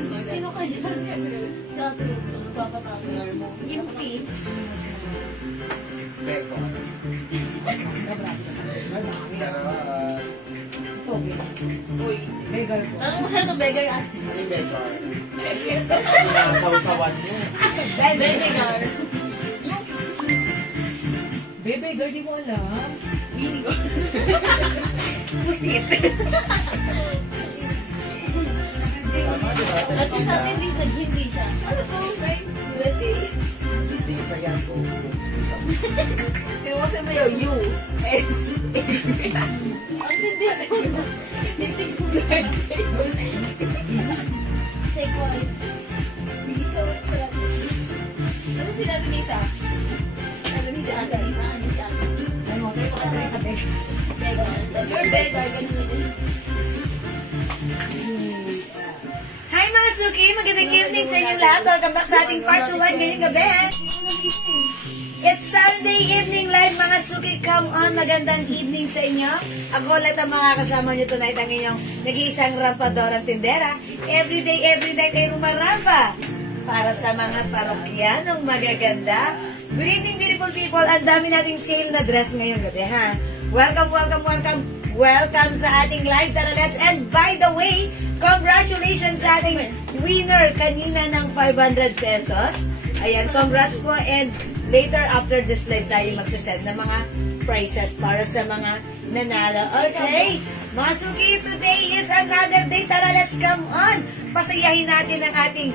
Sino ka dyan? Sa Cruz, magpapatawag. Yung P. Beko. Charot. Uy. Beggar po. Ano beggar yan? Ay, Beko. Pinasawsawan niyo. Beggar. Beggar, di mo alam. Pusit. Tama, di ba? Kasi sa atin hindi siya. Ano to? Right? USA? Hindi sa yan ko. Tiwasan mo yung U. S. Ang hindi ako. Hindi ko check one. Sige, so, ano sinabi ni Isa? Ano ni si Ate? Ano si Ate? Ay, mo, tayo pa tayo sa beggar. Beggar. Your beggar. Ganun din. Hi mga Suki! Magandang evening sa inyong lahat. Welcome back sa ating part 2 live ngayong gabi. It's Sunday evening live mga Suki. Come on, magandang evening sa inyo. Ako ulit ang mga kasama nyo tonight ang inyong nag-iisang rampadorang tindera. Every night ay rumarampa para sa mga parokyanong magaganda. Good evening beautiful people. Ang dami nating sale na dress ngayong gabi ha. Welcome sa ating live taralets. And by the way, congratulations sa ating winner kanina ng 500 pesos. Ayan, congrats po. And later after this live tayo magsasend ng mga prizes para sa mga nanalo. Okay, mga Suki, today is another day. Tara, let's come on. Pasayahin natin ang ating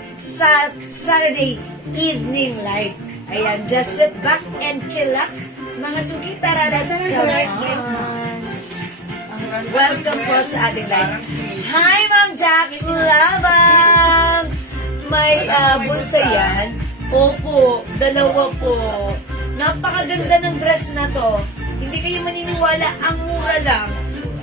Saturday evening live. Ayan, just sit back and chillax. Mga Suki, tara, let's come on. Welcome po sa ating live. Hi, Ma'am Jax Labang! May bulsa yan. Opo, dalawa po. Napakaganda ng dress na to. Hindi kayo maniniwala, ang mura lang.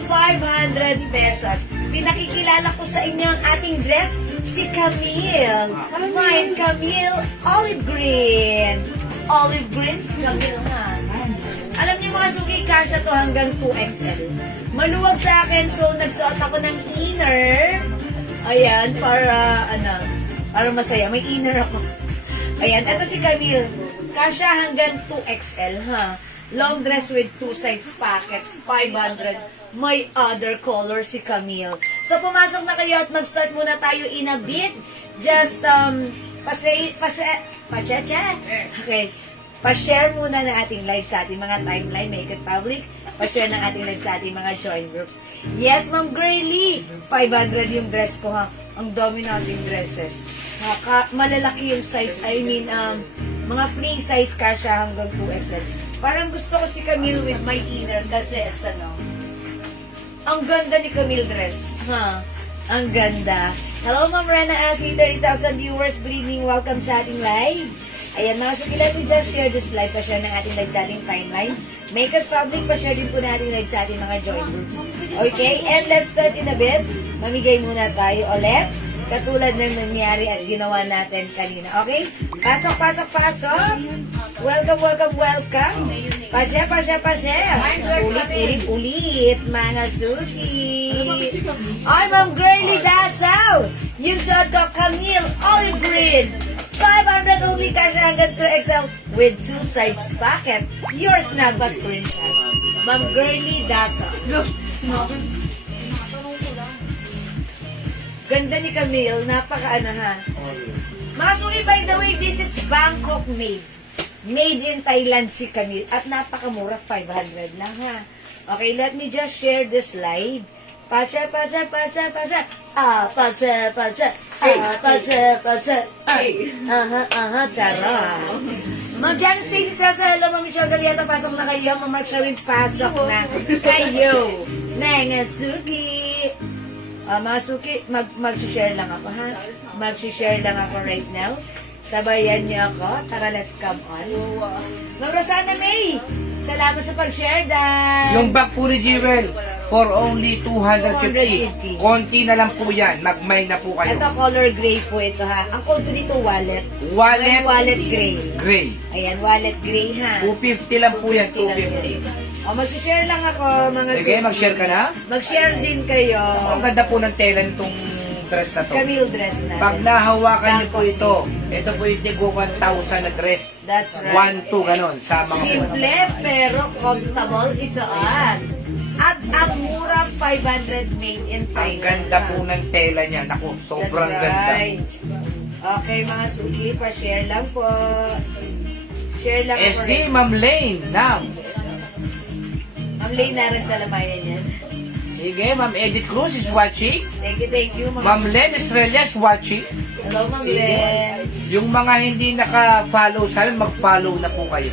500 pesos. Pinakikilala ko sa inyo ang ating dress, si Camille. Fine, Camille, olive green. Olive green, si Camille ha. Alam niyo mga Suki, kasya to hanggang 2XL. Maluwag sa akin, so nagsuot ako ng inner. Ayan, para masaya. May inner ako. Ayan, ito si Camille. Kasya hanggang 2XL, ha? Long dress with 2 sides pockets, 500. May other color si Camille. So, pumasok na kayo at mag-start muna tayo in a bit. Just, Okay. Pa-share muna ng ating live sa ating mga timeline, make it public. Pa-share ng ating live sa ating mga join groups. Yes, Ma'am Graylee. 500 yung dress ko, ha? Ang dami nating dresses. Malalaki yung size, mga free size kasha hanggang 2XL. Parang gusto ko si Camille with my inner kasi it's ang ganda ni Camille dress. Ha? Ang ganda. Hello, Ma'am Rana Asi, 30,000 viewers. Good evening. Welcome sa ating live. Ayan, mga Suki, let me just share this live. Pa-share ng ating live sa ating timeline. Make it public. Pa-share din po natin live sa ating mga join groups. Okay? And let's start in a bit. Mamigay muna tayo ulit. Katulad ng nangyari at ginawa natin kanina. Okay? Pasok. Welcome. Ulit, mga Suki. Ay, Ma'am Girly Dasaw. Yung sa Camille, olive green. 500 only cash hanggang 2XL with 2 sides pocket. Yours na ba screenshot? Ma'am Girly Dasaw. Ganda ni Camille, napaka-ano ha. Mga Suki, by the way, this is Bangkok made. Made in Thailand si Camille. At napakamura, 500 lang ha. Okay, let me just share this live. Pacha. Chara. Ma'am Janet Stacy Salsa, hello, Ma'am Michelle Galiata, pasok na kayo. Ma'am Mark Sherwin, pasok na kayo. Mga Suki. Mga Suki, mag-share lang ako, ha? Mag-share lang ako right now. Sabayan niyo ako. Tara, let's come on. Ma'am Rosana May, salamat sa pag-share, Dan. Yung bag po ni Jewel, for only 250. Konti na lang po yan. Mag-mine na po kayo. Ito, color gray po ito, ha? Ang code po dito, wallet. Wallet gray. Gray. Ayan, wallet gray, ha? 250 lang po yan, 250. Mag-share lang ako, mga Sige, mag-share ka na? Mag-share din kayo. Ang ganda po ng tela nitong dress na to. Camille dress natin. Pag nahawakan niyo po Bangkok ito, ito po yung tigo 1,000 na dress. That's right. 1, 2, ganon. Sa mga Simple pero comfortable isuot. At ang mura 500 made in Ang Thailand. ganda po ng tela niya. Naku, sobrang That's ganda. right. Okay mga suki, pa-share lang po. Share lang po. SD Ma'am Lane ng. Ma'am Lane na rin talamayan yan. Sige, Ma'am Edith Cruz is watching. Thank you mga Ma'am suki. Len Estrella is watching. Hello Ma'am Sige. Len. Yung mga hindi naka-follow sa amin, mag-follow na po kayo.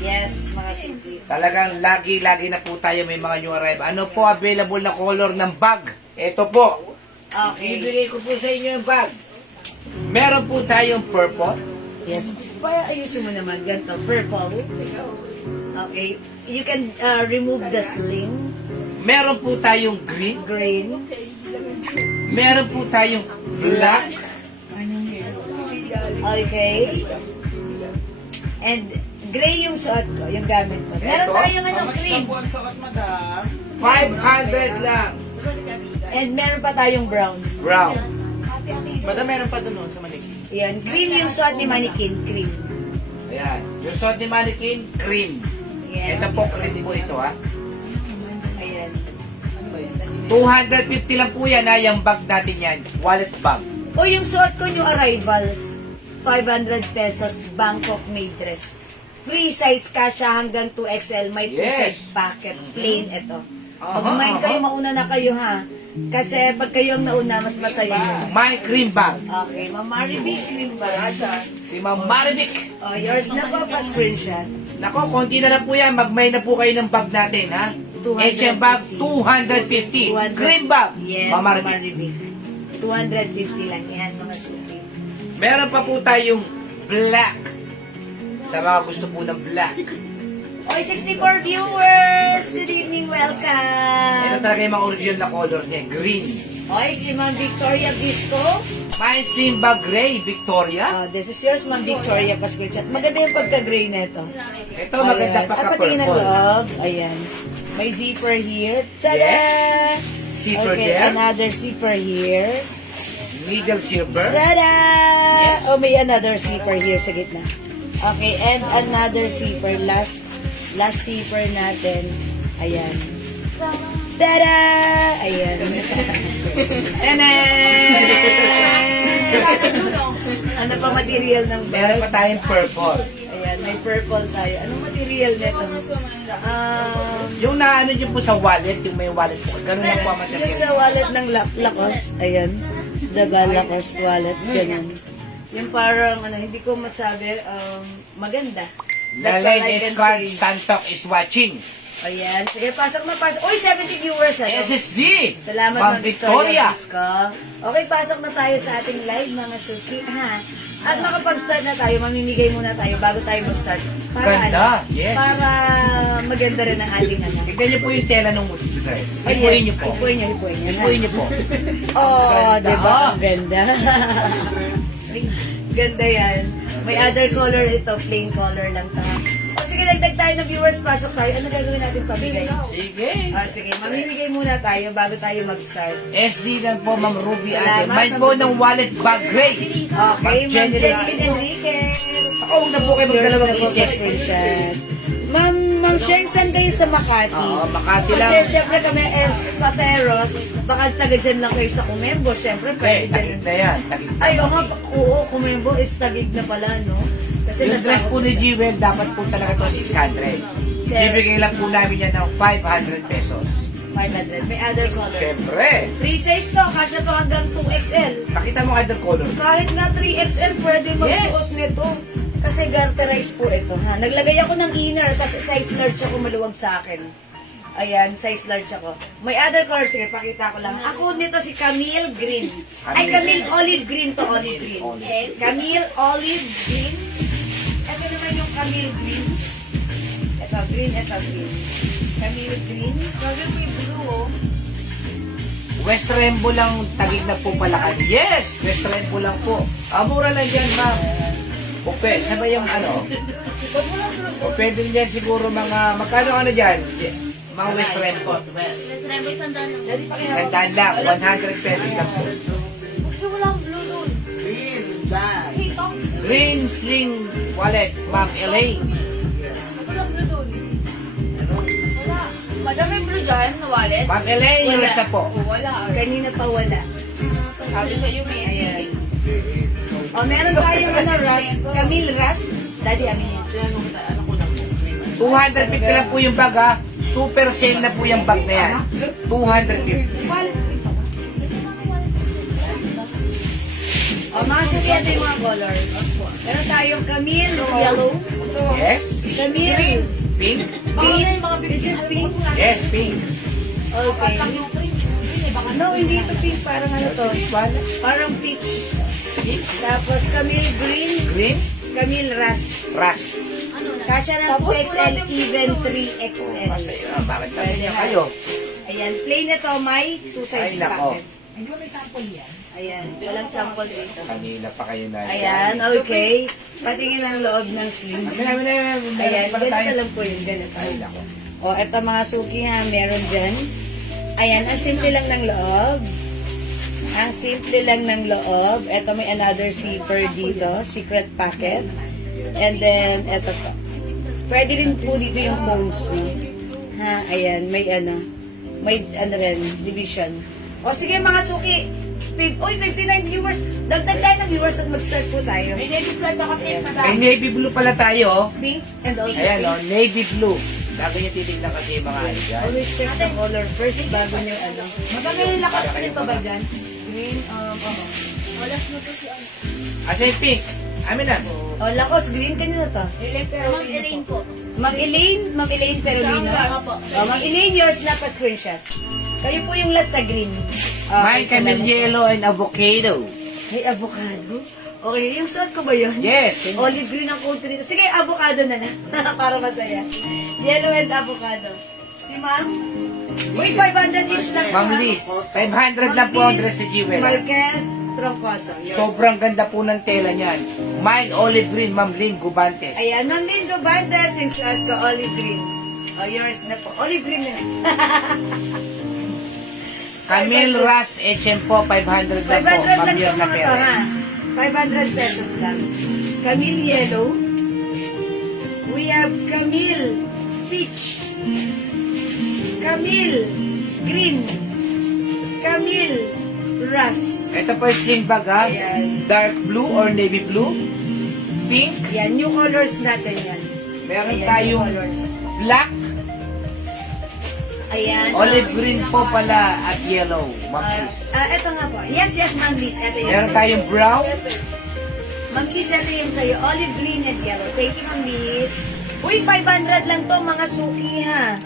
Yes, mga suki. Talagang lagi-lagi na po tayo may mga new arrival. Ano po available na color ng bag? Ito po. Okay. Ibigay ko po sa inyo yung bag. Meron po tayong purple. Yes. Kaya ayusin mo naman, ganito, purple. Okay. You can remove the sling, Meron po tayong green. green. Meron po tayong black. Okay. And gray yung suot ko, yung gamit ko. Meron Eto? tayong ano, How much cream. na po ang suot, madam? 500 lang. And meron pa tayong brown. Brown. Madam, meron pa doon sa maniki. Yan, cream yung suot ni Mannequin, cream. Ayan. Yung suot ni Mannequin, cream. Yan. Ito po, cream po ito ha. Ayan. 250 lang po yan ha, yung bag natin yan. Wallet bag. O yung suot ko yung arrivals, 500 pesos, Bangkok made dress. Free size kasha hanggang 2XL, may 2 Yes. size packet, plain ito. Pag Aha, kumain kayo, aha. mauna na kayo ha. Kasi pag kayo ang nauna, mas masaya yun. My cream bag. Okay, Ma'am Marivic, cream ba? Si Ma'am Marivic. Oh, yours na po, pa-screenshot. Nako, konti na lang po yan. Magmay na po kayo ng bag natin, ha? 250. HM bag, 250. 200. Cream bag, Yes, Ma'am Ma'am Marivic. Marivic. 250 lang yan, mga suki. Meron pa po tayong black. Sa mga gusto po ng black. Oy, 64 viewers! Good evening, Ito welcome! talaga yung mga original na colors niya. Green. Oy, si Ma'am Victoria Visco. My slim bag gray, Victoria. Oh, this is yours, Ma'am Victoria, pa-screenshot. Maganda yung pagka-gray na ito. Ito maganda pa At patingin ng ka-purple. loob. Ayan. May zipper here. Tada! Yes. Zipper okay, there. another zipper here. Middle silver. Tada! Yes. Oh, may another zipper here sa gitna. Okay, and another zipper. Last zipper natin. Ayan. Tada! Ayan. Ano pa material ng Meron bag? pa tayong purple. Ayan, may purple tayo. Anong material nito? Yung naano nyo po sa wallet, yung may wallet po. Ganun lang po ang Yung material. sa wallet ng Lacoste, ayan. Diba, Lacoste wallet, ganun. Yung parang, hindi ko masabi, maganda. That's all I Lalay can Escart say. Santok is watching. Ayan, sige, pasok na pasok. Uy, 70 viewers, SSD. Salamat, Ma'am Ma'am Victoria Victoria. Visco. Okay, pasok na tayo sa ating live, mga suki, ha? At makapag-start na tayo, mamimigay muna tayo bago tayo mag-start. Ganda, yes. Para maganda rin ang ating ano. Tignan niyo po yung tela ng dress. Ay, Hipuin niyo po. Hipuin niyo, hipuin niyo. ha? Hipuin niyo po. Oh, Ganda. diba? Ang ganda. Ganda yan. May other color ito, plain color lang to. O sige, dagdag tayo ng viewers, pasok tayo. Ano gagawin natin pabigay? Sige. Sige, mamimigay muna tayo bago tayo mag-start. SD lang po, Ma'am Ruby Ate. Salamat, Mind po Ma'am ng wallet bag gray. Okay, Ma'am Jenny Jenny Enriquez. Ako, huwag na po kayo Yours magdalawang na po, isip. screenshot. Ma'am Sheng, saan kayo sa Makati? Oo, Makati Kasi lang. syempre kami as Pateros, baka taga dyan lang kayo sa Kumembo. Syempre, pwede Okay, tagig dyan. na yan. Tagig na. Ay, oo nga, oo, Kumembo is tagig na pala, no? Kasi Yung dress po ni Kumembo. Jewel, dapat po talaga to 600. Bibigay lang po namin yan ng 500 pesos. 500. May other color. Siyempre. Free size to, kasya to hanggang 2XL. Pakita mo other color. Kahit nga 3XL, pwede magsuot Yes. nito. Kasi garterize po ito, ha? Naglagay ako ng inner kasi size large ako, maluwag sa akin. Ayan, size large ako. May other color, sige, pakita ko lang. Ako nito si Camille Green. Ay, Camille Olive Green to, Olive Green. Camille Olive Green. Ito naman yung Camille Green. Ito, green, ito, green. Camille Green. West Rembo lang tagig na po pala kayo. Yes! West Rembo lang po. Mura lang dyan, ma'am. O pwede, sabay yung ano? O pwede dyan siguro mga, magkano ano dyan? Mga West Rembo. Isang daan lang, 100 pesos lang po. Green sling wallet, Ma'am Elaine. Wala blue dun. Wala. Madam, may blue dyan na wallet? Ma'am Elaine, Wala. yours na po. Wala. Kanina pa wala. Sabi sa'yo, Messi. Ayan. O, meron tayong Ras, Camille Ras. Daddy, amin yan. 250 lang po yung bag ha. Super sale na po yung bag na yan. 250. O, mga suki, ito yung mga color. Meron tayong Camille Yellow. Yes. Camille Pink. Pink. Is it pink? Yes, pink. Okay. No, hindi ito pink. Parang ano to? Wallet. Parang peach. Pink. Tapos Camille Green. Green. Camille Ras. Ras. Kasya ng 2XL, even 3XL. Masaya. Bakit kami niya kayo? Ayan, plain ito, may two Ay, sides nako. pocket. Ayan, walang sample dito. Kanina pa kayo na. Ayan, okay. Patingin ang loob ng sling. Ayan, ganito lang po yun, ganito. Ay, nako. O, eto mga suki ha, meron dyan. Ayan, ang simple lang ng loob. Ang simple lang ng loob. Eto may another zipper dito, secret packet. And then, eto pa. Pwede rin po dito yung phones mo. Ha, ayan, may ano rin, division. O sige mga suki, uy, 59 viewers. Dagdag tayo ng viewers at mag-start po tayo. May navy blue pala tayo. Pink and also Ayan pink. o, navy blue. Lagi niyo titignan kasi yung mga ano dyan. Always check the color first bago nyo ano. Magagay lakas ulit pa ba dyan? Green, Walas mo to si ano. Asa yung pink? Amin na. o lakos, green kanina to. Ma'am Elaine po. Ma'am Elaine Perolino. Opo. O, Ma'am Elaine, yours na pa-screenshot. Kayo po yung last sa green. May Okay, camel salamat po. yellow and avocado. May avocado? Okay, yung suot ko ba yun? Yes. Olive green ang coat dito. Sige, avocado na na. Para masaya. Yellow and avocado. Si ma'am? Uy, 500 each lang. Ma'am ha? Liz, 500 lang po ang dress sa Jewel. Marquez Troncoso. Yours. Sobrang ganda po ng tela niyan. Mine, olive green, Ma'am Lynn Gubantes. Ayan, Ma'am Lindo Bandes, yung suot ko, olive green. O, yours na po. Olive green na. Camille Ras, HM po, 500 lang po. 500 Ma'am lang Mirna itong mga to, ha? Perez. 500 pesos lang. Camille Yellow. We have Camille Peach. Camille Green. Camille Ras. Ito po yung sling bag ha. Ayan. Dark blue or navy blue. Pink. Yan, new colors natin yan. Meron Ayan, tayong new colors. black. Ayan. Olive green po pala at yellow. Ma'am Liz. Ito nga po. Yes, Ma'am Liz. Ito yung Meron sa'yo. tayong brown. Ma'am Liz, ito yung sa'yo. Olive green and yellow. Thank you, Ma'am Liz. Uy, 500 lang to mga suki ha.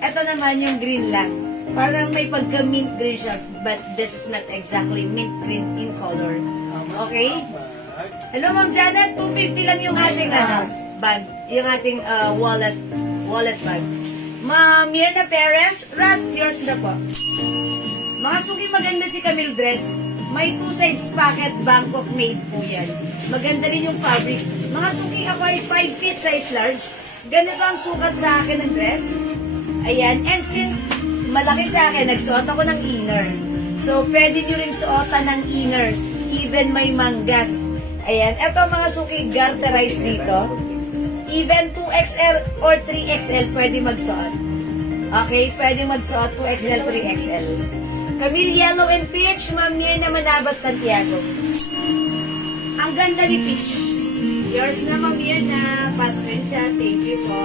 Ito naman yung green lang. Parang may pagka-mint green siya, but this is not exactly mint green in color. Okay? Hello, Ma'am Janet. 250 lang yung ating bag. Yung ating wallet bag. Ma'am Mirna Perez, Ras, yours na po. Mga suki, maganda si Camille dress. May two sides pocket, Bangkok made po yan. Maganda rin yung fabric. Mga suki, ako ay 5 feet size large. Ganito ang sukat sa akin ng dress. Ayan. And since malaki sa akin, nagsuot ako ng inner. So, pwede nyo rin suotan ng inner. Even may manggas. Ayan. Ito mga suki, garterize dito. Even 2XL or 3XL pwede magsuot. Okay? Pwede magsuot 2XL, 3XL. Camille Yellow and Peach, Ma'am Mirna Manabat, Santiago. Ang ganda ni Peach. Yours na, Ma'am Mirna. Paskin siya. Thank you po.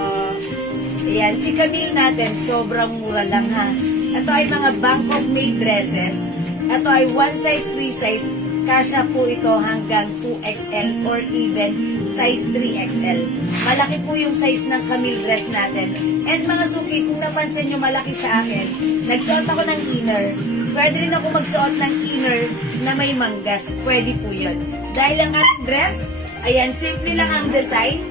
Ayan, si Camille natin, sobrang mura lang ha. Ito ay mga Bangkok made dresses. Ito ay one size, free size. Kasya po ito hanggang 2XL or even size 3XL. Malaki po yung size ng Camille dress natin. And mga suki, kung napansin nyo malaki sa akin, nagsuot ako ng inner. Pwede rin ako magsuot ng inner na may manggas. Pwede po yun. Dahil ang ating dress, ayan, simple lang ang design.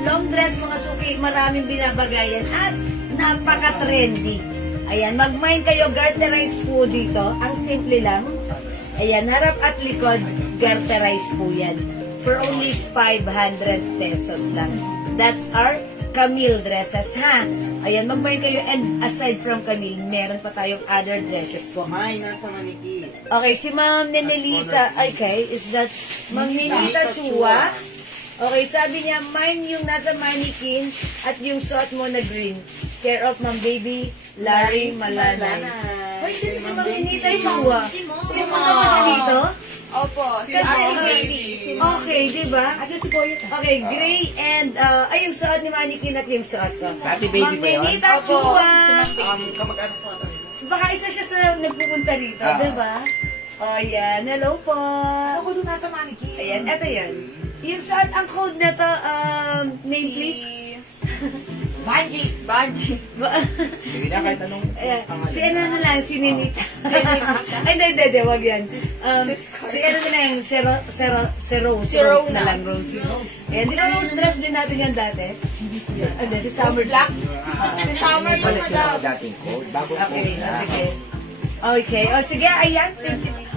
Long dress mga suki, maraming binabagayan at napaka-trendy. Ayan, mag-mind kayo, garterize po dito. Ang simple lang. Ayan, harap at likod, garterize po yan. For only 500 pesos lang. That's our Camille dresses, ha? Ayan, mag-mind kayo. And aside from Camille, meron pa tayong other dresses po. May nasa maniki. Okay, si Ma'am Nenelita, okay, is that Ma'am Nenelita Chua? Okay, sabi niya, mine yung nasa mannequin at yung suot mo na green. Care of Ma'am Baby, Larry Malanay. Hoy, sino si Ma'am Ninita Chua? Si Ma'am ba siya dito? Opo. Si Kasi Ma'am baby. Okay, di ba? Okay, gray and, ay, yung suot ni mannequin at yung suot ko. Sa Ate Baby Ma'am ba yun? Ninita Opo. Chua! Kamag-anak po ata. Baka isa siya sa nagpupunta rito, di ba? O, yan. Hello po. Ako doon nasa mannequin. Ayan, eto yan. Yung saan ang code na to, name please? Banji. Banji. Sige na, kahit anong Ayan, pangalan. si ano na lang, si Ninita. Ay, hindi, wag yan. Si ano na lang, si Rose na lang, Rose. Ayan, di ba Rose dress din natin yan dati? Hindi, si Summer Black. Summer yung Palis ko madam. ang dating code. Bago Okay, sige. Okay, o sige, ayan.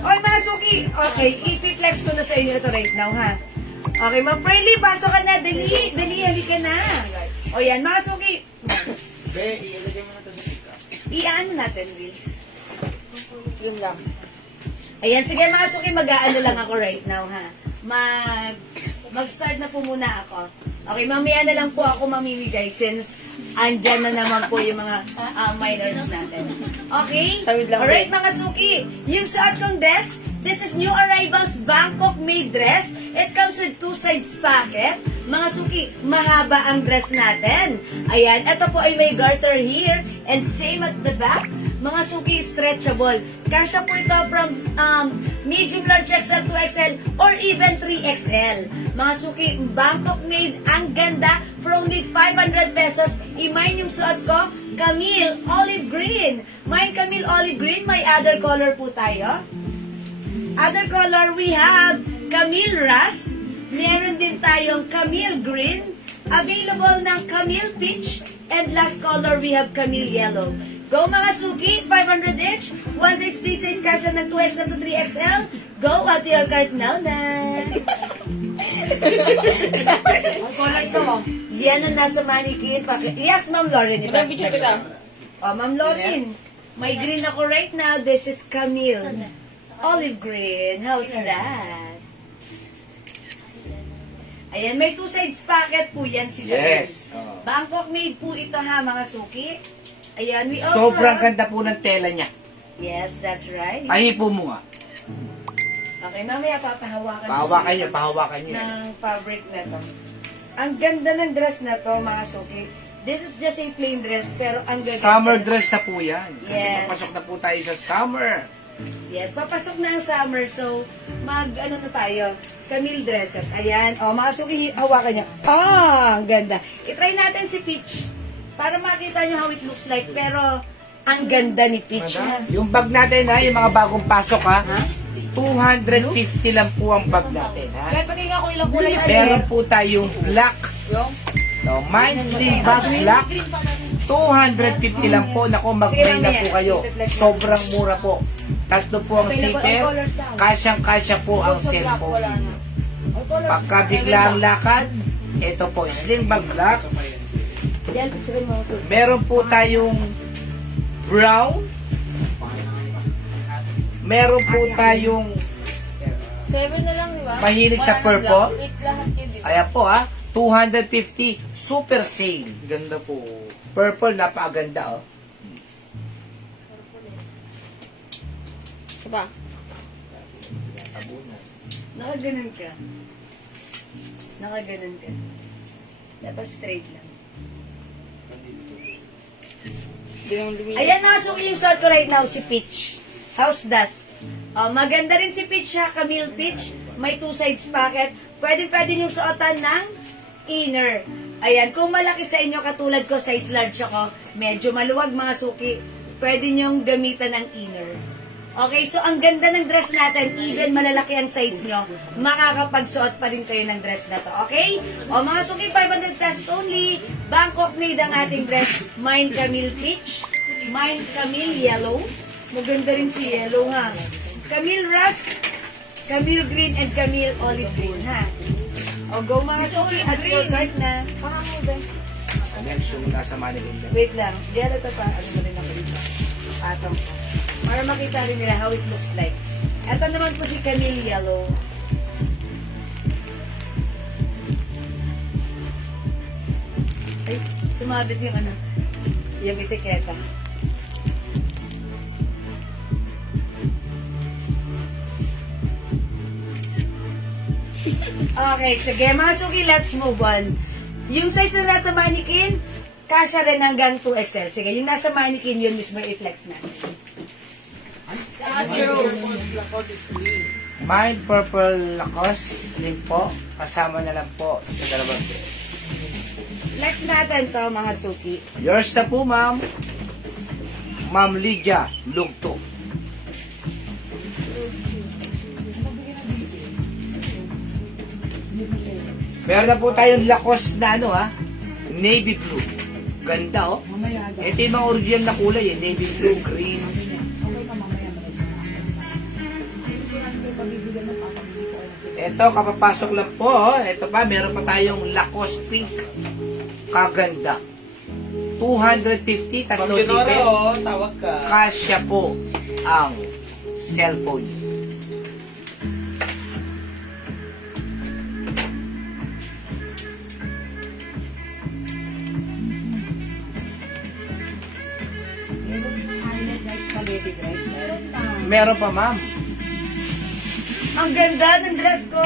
Oy, mga suki. Okay, ipiplex ko na sa inyo ito right now, ha? Okay, Ma'am Pearly, pasok ka na. Dali, halika na. O yan, mga suki. Be, ilagay mo na ito sa sika. Iaan natin, Reels. Yun lang. Ayan, sige mga suki, mag-aano lang ako right now, ha? Mag-start na po muna ako. Okay, mamaya na lang po ako mamimigay since andyan na naman po yung mga minors natin. Okay? Tawid lang Alright, din. mga suki. Yung sa atong dress, this is new arrivals Bangkok made dress. It comes with 2 sides pocket. Mga suki, mahaba ang dress natin. Ayan, ito po ay may garter here and same at the back. Mga suki, stretchable. Kasya po ito from medium, large XL to XL or even 3XL. Mga suki, Bangkok made. Ang ganda. For only 500 pesos. I-mine yung suot ko. Camille Olive Green. Mine Camille Olive Green. May other color po tayo. Other color, we have Camille Rust. Meron din tayong Camille Green. Available ng Camille Peach. And last color, we have Camille Yellow. Go mga suki, 500 each. One size, free size, kasya ng 2XL to 3XL. Go at your cart now na. Ang color to. Yan ang nasa mannequin. Yes, Ma'am Lauren. Madam, picture ko na. Oh, Ma'am Lauren. May green ako right now. This is Camille. Olive green. How's that? Ayan, may 2 sides pocket po yan si Camille. Yes. Oh. Bangkok made po ito ha, mga suki. Ayan, we also Sobrang have... ganda po ng tela niya. Yes, that's right. Pahipo mo nga. Okay, mamaya papahawakan ko Pahawakan siya niyo, pahawakan niyo. ng fabric na to. Ang ganda ng dress na to, mga suki. This is just a plain dress, pero ang ganda. Summer dress na po yan. Kasi Yes. papasok na po tayo sa summer. Yes, papasok na ang summer, so ano na tayo, Camille dresses. Ayan, mga suki, hawakan niyo. Ang ganda. I-try natin si Peach para makita niyo how it looks like, pero ang ganda ni Peach. Madam. Yung bag natin ha, yung mga bagong pasok ha, 250 lang po ang bag natin ha. Kaya pati nga kung ilang kulay yung Meron po tayong black. Yung? No, mine slim bag black. 250 lang po. Naku, mag-pray na po kayo. Sobrang mura po. Tatlo po ang zipper. Kasyang-kasya po ang cellphone. Wala na. Pagka bigla ang lakad, ito po, slim bag black. Yan, picture mo. Meron po tayong brown. Meron po tayong 7 na lang, di ba? Mahilig sa Wala na purple? lang. 8 lahat yun, di ba? ayan po ha, 250 super sale. Ganda po. Purple, napakaganda oh. Diba? Nakaganon ka. Nakaganon ka. Dapat straight lang. Hindi naman lumili. Ayan, mga suki yung suot ko right now, si Peach. How's that? Maganda rin si Peach ha, Camille Peach. May 2 sides pocket. Pwede yung suotan ng inner. Ayan, kung malaki sa inyo, katulad ko, size large ako, medyo maluwag mga suki, pwede nyong gamitan ng inner. Okay, so ang ganda ng dress natin, even malalaki ang size nyo, makakapagsuot pa rin kayo ng dress na to, okay? O mga suki, 500 pesos only. Bangkok made ang ating dress. Mine Camille Peach. Mine Camille Yellow. Maganda rin si Yellow ha. Camille Rust, Camille Green, and Camille Olive Green ha. O go mga suki, at your cart na. Pahango ba? Ayan, show nasa mannequin. Wait lang, diyan ito pa, ano na rin ako dito. Patong ko. Para makita rin nila how it looks like. Ito naman po si Camille Yellow. Ay, sumabit yung ano, yung etiketa. Okay, sige, mga suki, let's move on. Yung size na nasa mannequin, kasya rin hanggang 2XL. Sige, yung nasa mannequin, yun mismo i-flex natin. My purple Lacoste slim po. Kasama na lang po sa dalawang pair. Flex natin to, mga suki. Yours na po, ma'am. Ma'am Lydia Lugto. Meron na po tayong Lacoste na ano ha. Navy blue. Ganda oh. Ito yung mga original na kulay eh. Navy blue, green. Ito, kapapasok lang po. Oh. Ito pa, meron pa tayong Lacoste pink. Kaganda. 250, Pag tatlo Ginora, sipit. oh, tawag ka. Kasya po ang cellphone niyo. Meron pa, ma'am. Ang ganda ng dress ko.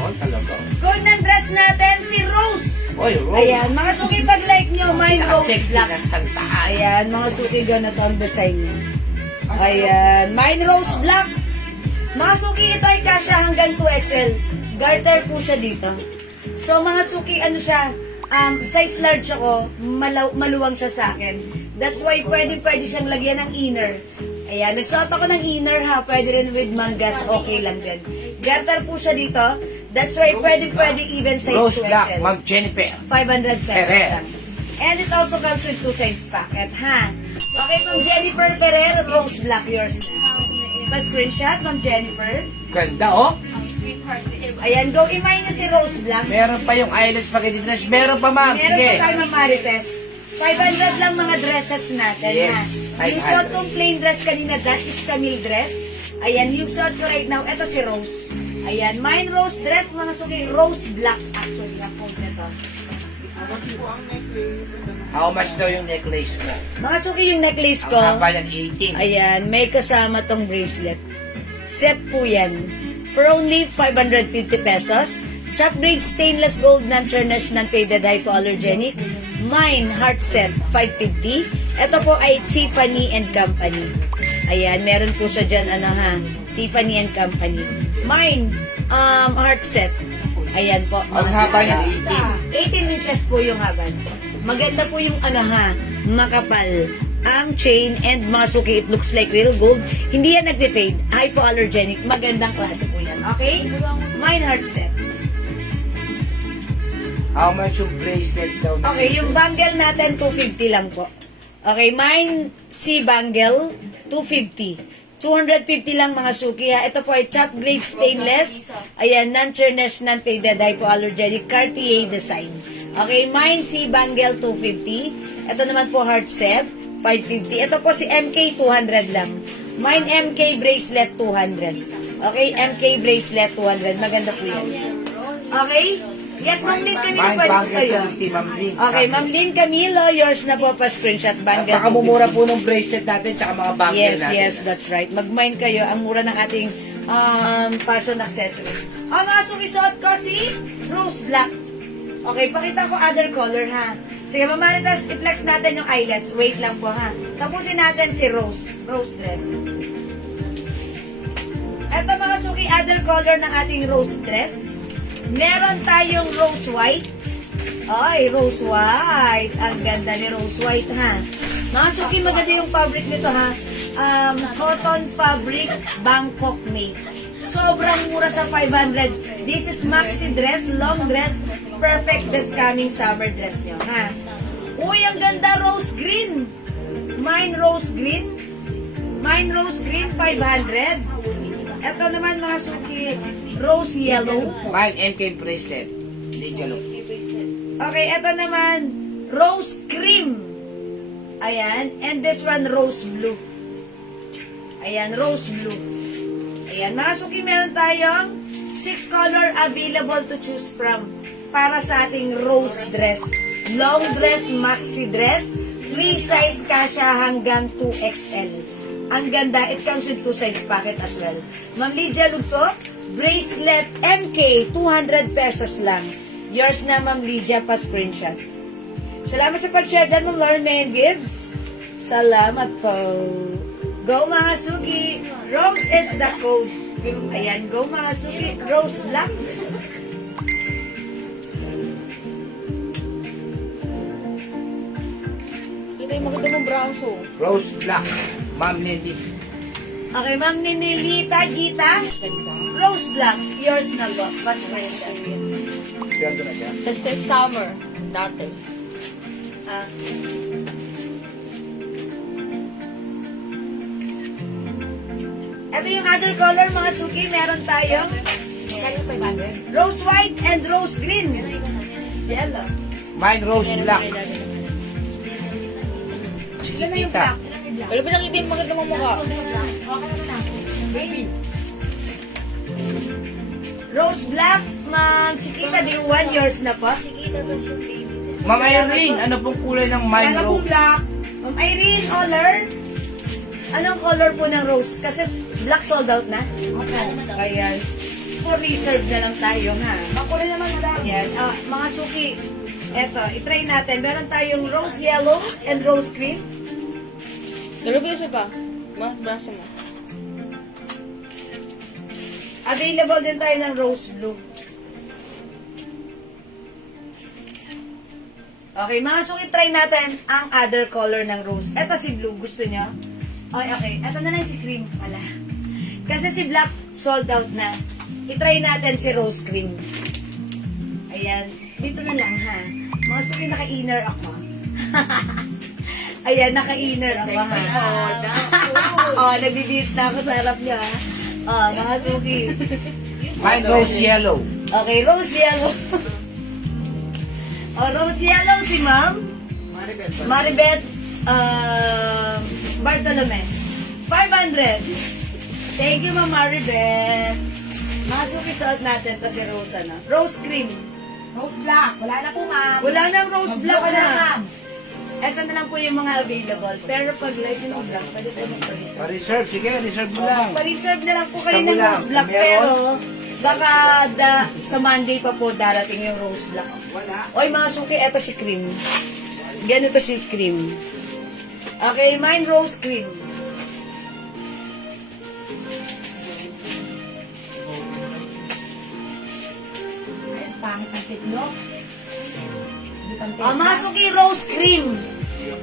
Oh, talaga. Good ng dress natin, si Rose. Oy, Rose. Ayan, mga suki, pag like nyo, mine Rose Sexy black. na santaan. Ayan, mga suki, ganito ang design niya. Ayan, mine Rose black. Mga suki, ito ay kasya hanggang 2XL. Garter po siya dito. So, mga suki, ano siya, size large ako, maluwang siya sa akin. That's why pwede siyang lagyan ng inner. Ayan, nagsuot ako ng inner ha, pwede rin with mangas, okay lang din. Garter po siya dito. That's why pwede even size Rose 2XL. Black, Ma'am Jennifer. 500 pesos Ferrer. lang. And it also comes with 2 sides packet, ha? Okay, Ma'am Jennifer Ferrer, Rose Black, yours na. Pa-screenshot, Ma'am Jennifer. Ganda, oh. Ang sweetheart ni Eva. Ayan, go imay niyo si Rose Black. Meron pa yung eyeless spaghetti dress. Meron pa, ma'am. Meron Sige. pa tayo, Ma'am Marites. 500 lang mga dresses natin, Yes, ha? Yung 500. suot kong plain dress kanina, that is Camille dress. Ayan, yung suot ko right now, eto si Rose. Ayan, mine Rose dress, mga suki, Rose Black. Actually, ang code nito. How much daw yung necklace mo? Mga suki, yung necklace ko. Ang haba ng 18. Ayan, may kasama tong bracelet. Set po yan. For only 550 pesos. Top grade stainless gold, non-tarnished, non-faded, hypoallergenic. Mine, heart set, 550. Ito po ay Tiffany and Company. Ayan, meron po siya dyan, ano ha, Tiffany and Company. Mine, heart set. Ayan po. Ang mga haba suki. ng 18 inches po yung haba. Maganda po yung ano ha, makapal ang chain and mga suki, it looks like real gold. Hindi yan nagpe-fade. Hypoallergenic. Magandang klase po yan. Okay? Mine heart set. How much yung bracelet daw? na Okay, silver? yung bangle natin, 250 lang po. Okay, mine si bangle, 250. 250 lang mga suki ha. Ito po ay top grade stainless. Ayan, non-tarnished, non-faded, hypoallergenic, Cartier design. Okay, mine si bangle, 250. Ito naman po heart set, 550. Ito po si MK, 200 lang. Mine MK bracelet, 200. Okay, MK bracelet, 200. Maganda po yan. Okay? Yes, Ma'am Lynn Camilo, Mine pwede ko bangle sa'yo. 250, Ma'am Lynn. Okay, Ma'am Lynn Camilo, yours na po pa-screenshot. Bangle. Napakamumura po ng bracelet natin tsaka mga bangle Yes, natin. yes, that's right. Mag-mine kayo. Ang mura ng ating fashion accessories. Ang mga sukisuot ko si Rose Black. Okay, pakita ko other color ha. Sige, mamaritas, i-flex natin yung eyelets. Wait lang po ha. Tapusin natin si Rose. Rose dress. Ito mga suki, other color ng ating rose dress. Meron tayong rose white. Ay, rose white. Ang ganda ni rose white, ha? Mga suki, maganda yung fabric nito, ha? Cotton fabric, Bangkok made. Sobrang mura sa 500. This is maxi dress, long dress, perfect this coming summer dress nyo, ha? Uy, ang ganda, rose green. Mine rose green. Mine rose green, 500. Ito naman mga suki, rose yellow. Mine MK bracelet. Lydia Look. Okay, ito naman, rose cream. Ayan, and this one, rose blue. Ayan, rose blue. Ayan, mga suki, meron tayong 6 color available to choose from para sa ating rose dress. long dress, maxi dress, free size kasha hanggang 2XL. Ang ganda, it comes with 2 size packet as well. Ma'am Lydia Lugto, bracelet MK, 200 pesos lang. Yours na, Ma'am Lydia, pa-screenshot. Salamat sa pag-share dyan, Ma'am Lauren Mayan Gibbs. Salamat po. Go mga suki. Rose is the code. Ayan, go mga suki. Rose Black. Ito yung maganda mong braso. Rose Black. Ma'am Nelly. Okay, Ma'am Ninilita Gita. Rose Black. Yours na po. Pa-screenshot. Ganda na siya. That says summer. Dati. Ah. Ito yung other color, mga suki. Meron tayong Kaya 500. rose white and rose green. Yellow. Mine Rose Black. Chiquitita. Wala ba nang ibig maganda mong mukha? Rose black, Ma'am Chiquita, do you want yours na po? Ma'am Irene, ano pong kulay ng mine Kala po Rose? black. Ma'am Irene, color? Anong color po ng rose? Kasi black sold out na. Ayan. For reserve na lang tayo, ha? Makulay naman, madam. Ayan. Mga suki, eto, itry natin. Meron tayong rose yellow and rose cream. Nalubiso ka. Mas braso mo. Available din tayo ng rose blue. Okay, mga suki, try natin ang other color ng rose. Ito si blue, gusto nyo? Okay. Ito na lang si cream pala. Kasi si black sold out na. I-try natin si rose cream. Ayan. Dito na lang, ha? Mga suki, naka-inner ako. Ayan, naka-inner ako, ha? Nagbibihis na ako sa harap niya, ha? Mga suki. Mine Rose Yellow. Okay, rose yellow. Rose yellow si Ma'am Maribel. Maribel Bartolome. 500. Thank you, Ma'am Maribel. Mga suki, suot natin to si Rose, na. Rose cream. Rose black. Wala na po, ma'am. Wala nang rose black Wala na, na. ma'am. Ito na lang po yung mga available. Pero pag light yung black, pwede tayo magpa-reserve. Pa-reserve. Sige, reserve mo lang. Pa-reserve na lang po kayo Gusto mo ng lang. rose black. Meron? Pero baka sa Monday pa po darating yung rose black. Wala. Oy, mga suki, eto si cream. Ganito si cream. Okay, mine rose cream. Ay, pangit ang titlog. Hindi pang Mga suki, rose cream.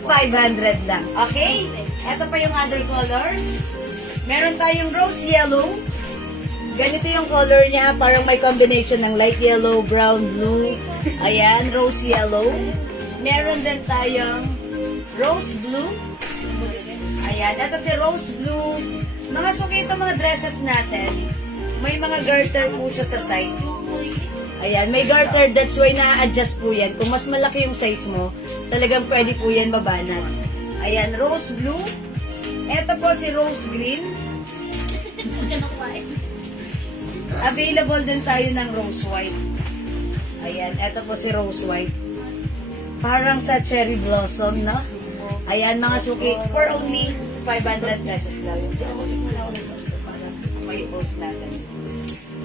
500 lang. Okay? Eto pa yung other color. Meron tayong rose yellow. Ganito yung color niya. Parang may combination ng light yellow, brown, blue. Ayan, rose yellow. Meron din tayong rose blue. Ayan, ito si rose blue. Mga suki, ito mga dresses natin. May mga garter po siya sa side. Ayan, may garter. That's why na-adjust po yan. Kung mas malaki yung size mo, talagang pwede po yan mabanat. Ayan, rose blue. Ito po si rose green. Available din tayo ng rose white. Ayan, ito po si rose white. Parang sa cherry blossom, no? Ayan, mga suki, for only 500 pesos lang. May post natin.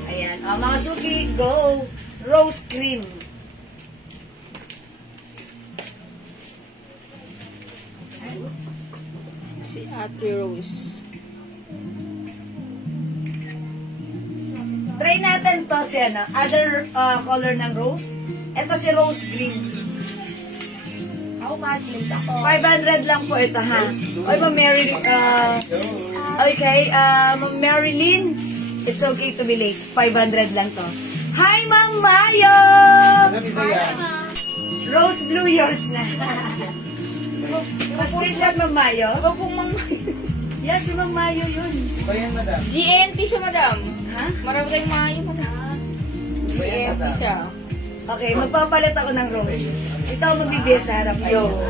Ayan, mga suki, go! Rose cream. Si Ate Rose. Try natin to si other color ng rose. Ito si rose green. How much late ako? 500 lang po ito, ha? Oy, Ma'am Marilyn, okay, Ma'am Marilyn, it's okay to be late. 500 lang to. Hi, Ma'am Mayo! Madam, ito yan. Rose blue, yours na. Mas-screenshot, Ma'am Mayo? Iba pong mga... Yes, si Ma'am Mayo yun. Iba yan, madam. GNT siya, madam. Ha? Marami tayong mga yun, madam. GNT siya. Okay, magpapalit ako ng rose. Ito ang magbibigay sa harap Yo. ko.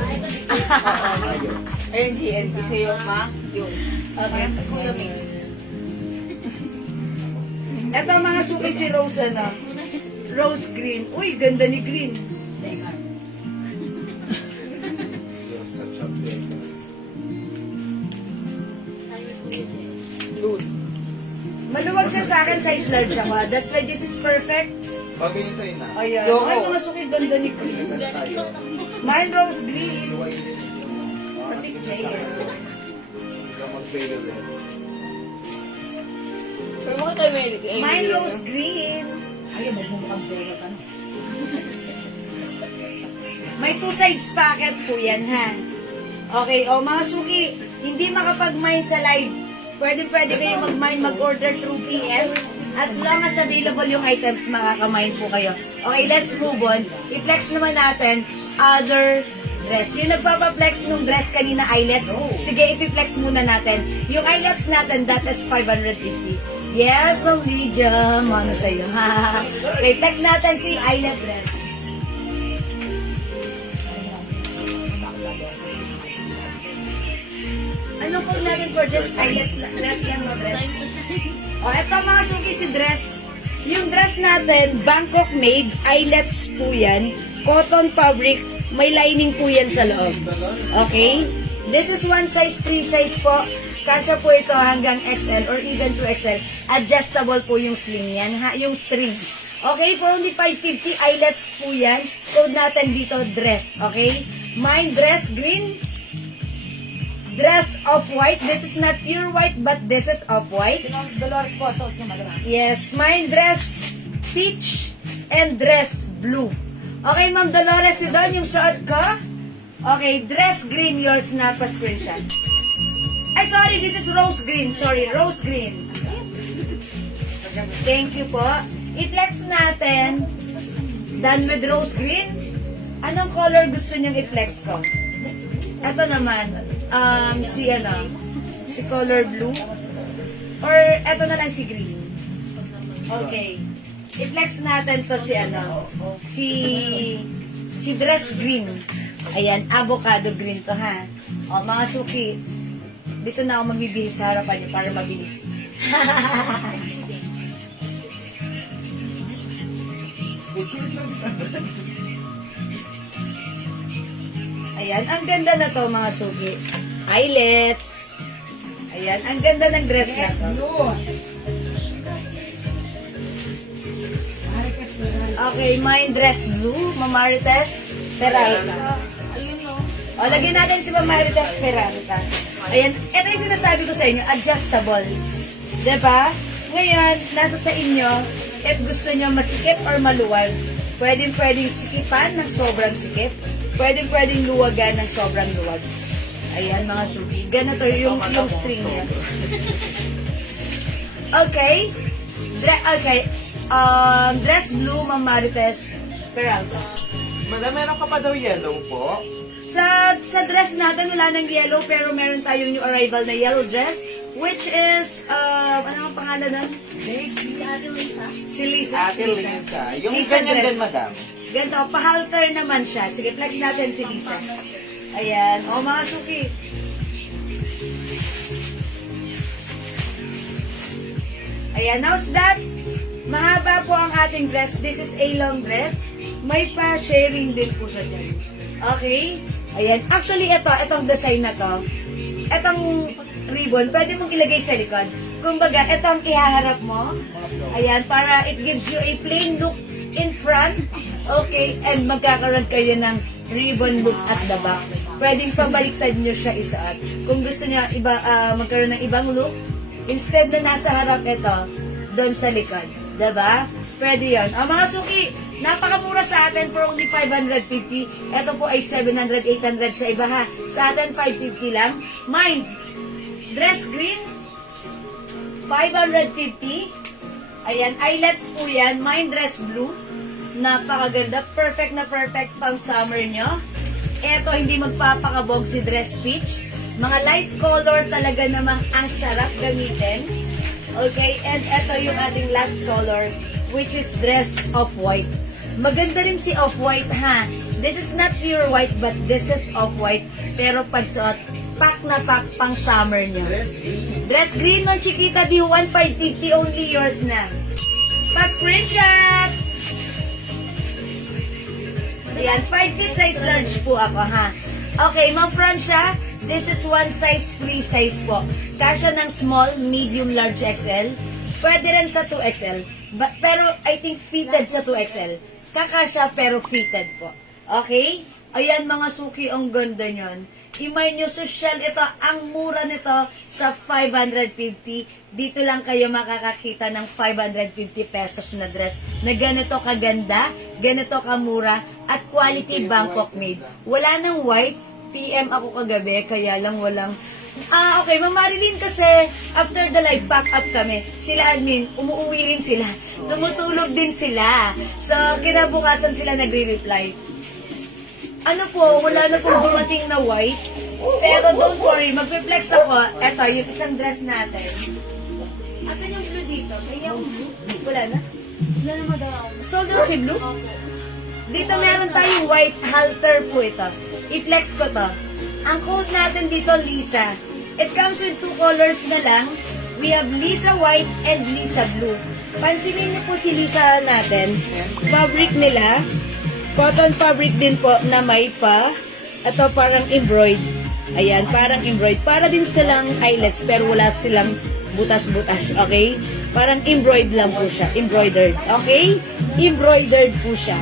Ayun, GNT sa'yo, ma. Yun. Okay. Sa Kuya May. Ito mga suki si Rose, Rose green. Uy, ganda ni green. siya sa akin, size large ako. That's why this is perfect. Bagay yun sa'yo na. Ayan. Yo. Ay, mga suki, ganda ni Green. Ganda tayo. Mine rose green. Luway din. Perfect player. Ikaw mag-fail din. Pero bakit tayo may Mine rose green. Ayun, nagmumukhang bega ka na. May two sides packet po yan, ha? Okay, o mga suki, hindi makapag-mine sa live. Pwede kayo mag-mine, mag-order through PM. As long as available yung items, makaka-mine po kayo. Okay, let's move on. I-flex naman natin other dress. Yung nagpapaflex nung dress kanina, eyelets. Sige, i-flex muna natin. Yung eyelets natin, that is 550. Yes, Ma'am Lydia. Mano sa'yo. Okay, flex natin si eyelet dress. Ano po natin for this eyelets dress lang mo dress? O, eto mga suki si dress. Yung dress natin, Bangkok made, eyelets po yan, cotton fabric, may lining po yan sa loob. Okay? This is one size, free size po. Kasya po ito hanggang XL or even to XL. Adjustable po yung sling yan, ha? Yung string. Okay, for only 550, eyelets po yan. Code natin dito, dress. Okay? Mine dress, green. Dress off-white. This is not pure white, but this is off-white. Yung Dolores po, suot niya madami. Yes, mine dress peach and dress blue. Okay, Ma'am Dolores, yun doon yung suot ko. Okay, dress green, yours na pa-screenshot. Ay, sorry, this is rose green. Sorry, rose green. Thank you po. I-flex natin. Done with rose green. Anong color gusto niyong i-flex ko? Ito naman, si color blue. Or ito na lang si green. Okay. I-flex natin to si dress green. Ayan, avocado green to, ha. O, mga suki, dito na ako magbibihis sa harapan niyo para mabilis. Ayan, ang ganda na to, mga suki. Eyelets. Ayan, ang ganda ng dress na to. Okay, mine dress blue, Mamarites Peralta. Ayun no. O, lagyan natin si Mamarites Peralta. Ayan, ito yung sinasabi ko sa inyo, adjustable. Diba? Ngayon, nasa sa inyo, if gusto nyo masikip or maluwag, pwedeng sikipan ng sobrang sikip, pwedeng luwagan ng sobrang luwag. Ayan, mga suki. Ganito yung string niya. Okay. Dress blue, Mamarites Peralta. Madam, meron ka pa daw yellow po? Sa dress natin, wala nang yellow, pero meron tayong new arrival na yellow dress, which is, ano ang pangalan nun? Si Lisa. Ate Lisa. Yung Lisa ganyan dress. din, madam. Ganito, pahalter naman siya. Sige, flex natin si Lisa. Ayan. O, mga suki. Ayan, how's that? Mahaba po ang ating dress. This is a long dress. May pa-sharing din po siya dyan. Okay? Ayan. Actually, itong design na to, itong ribbon, pwede mong ilagay sa likod. Kumbaga, itong ihaharap mo. Ayan, para it gives you a plain look in front. Okay? And magkakaroon kayo ng ribbon look at the back. Pwedeng pabaliktad nyo siya isuot. Kung gusto niya magkaroon ng ibang look, instead na nasa harap ito, doon sa likod. Diba? Pwede yun. Mga suki, napakamura sa atin for only 550. Ito po ay 700, 800 sa iba, ha. Sa atin, 550 lang. Mine, dress green, 550. Ayan, eyelets po yan. Mine, dress blue. Napakaganda. Perfect na perfect pang summer nyo. Ito, hindi magpapakabog si dress peach. Mga light color talaga namang ang sarap gamitin. Okay, and ito yung ating last color, which is dress off-white. Maganda rin si off-white, ha. This is not pure white, but this is off-white. Pero pagsuot, pack na pack pang summer nyo. Dress green, Ma'am Chiquita, di 1,550, only yours na. Pa-screenshot! Ayan, 5 feet size large po ako, ha. Okay, Ma'am Francia, this is one size, free size po. Kasya ng small, medium, large XL. Pwede rin sa 2XL. Pero I think fitted sa 2XL. Kakasya pero fitted po. Okay? Ayan mga suki, ang ganda nyon. Imay nyo, social ito, ang mura nito sa 550. Dito lang kayo makakakita ng 550 pesos na dress na ganito kaganda, ganito kamura, at quality Bangkok made. Wala nang white, PM ako kagabi, kaya lang walang... Okay, Ma'am Marilyn kasi after the live pack up kami, sila admin, umuwi rin sila. Tumutulog din sila. So, kinabukasan sila nagre-reply. Ano po, wala na pong dumating na white. Pero don't worry, magpe-flex ako. Eto, yung isang dress natin. Asan yung blue dito? Kaya yung blue? Wala na? Wala naman daw ako. Sold out si blue? Dito meron tayong white halter po ito. I-flex ko to. Ang code natin dito, Lisa. It comes with 2 colors na lang. We have Lisa white and Lisa blue. Pansinin niyo po si Lisa natin. Fabric nila. Cotton fabric din po na may pa. Ito parang embroid. Ayan, parang embroid. Para din silang eyelets pero wala silang butas-butas. Okay? Parang embroid lang po siya. Embroidered. Okay? Embroidered po siya.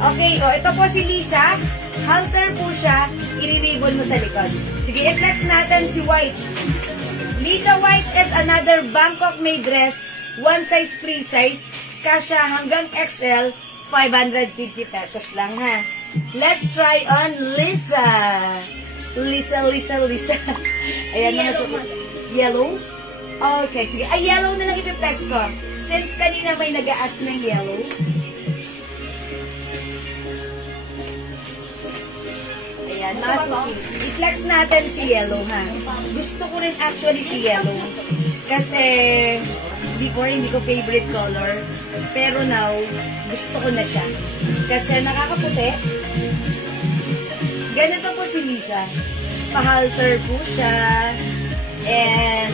Okay, o ito po si Lisa. Halter po siya. I-ribbon mo sa likod. Sige, i-flex natin si white. Lisa white is another Bangkok made dress. One size, free size. Kasya hanggang XL. 550 pesos lang ha. Let's try on Lisa. Lisa. Ayan na nasuko. Yellow? Okay, sige. Ay, yellow na lang ipiplex ko. Since kanina may nag-aas ng yellow. Ayan, masuki. I-flex natin si yellow ha. Gusto ko rin actually si yellow. Kasi before hindi ko favorite color. Pero now, gusto ko na siya. Kasi nakakaputi. Ganito po si Lisa. Pa-halter po siya. And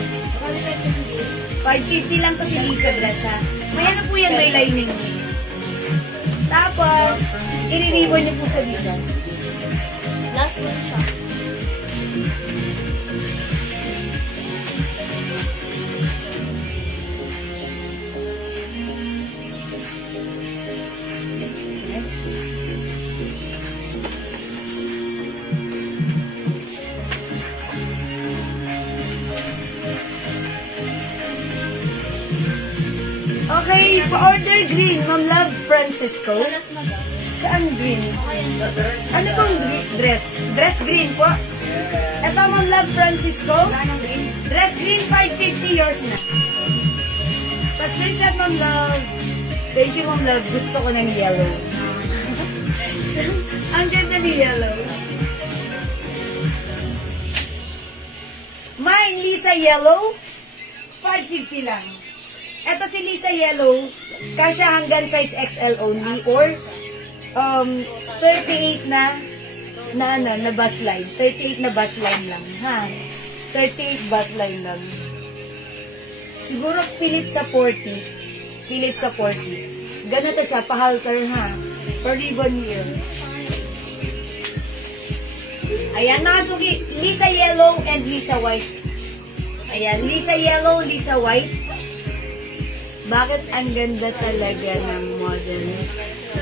550 lang to si Lisa dress ha. May ano po yan, may lining. Tapos, i-ribbon niyo po sa dito. Last one siya. Okay, pa-order green, Ma'am Love Francisco. Alas na daw. Saan green? Ano bang dress? Dress green po? Ito, Ma'am Love Francisco. Dress green, 550, yours na. Pa-screenshot, Ma'am Love. Thank you, Ma'am Love. Gusto ko ng yellow. Ang ganda ni yellow. Mine, Lisa Yellow. 550 lang. Ito si Lisa Yellow. Kasya hanggang size XL only or 38 na bus line. 38 na bus line lang. Ha? 38 bus line lang. Siguro pilit sa 40. Pilit sa 40. Ganito siya, pa-halter ha. Pa-ribbon here. Ayan, mga suki. Lisa Yellow and Lisa White. Ayan, Lisa Yellow, Lisa White. Bakit ang ganda talaga ng model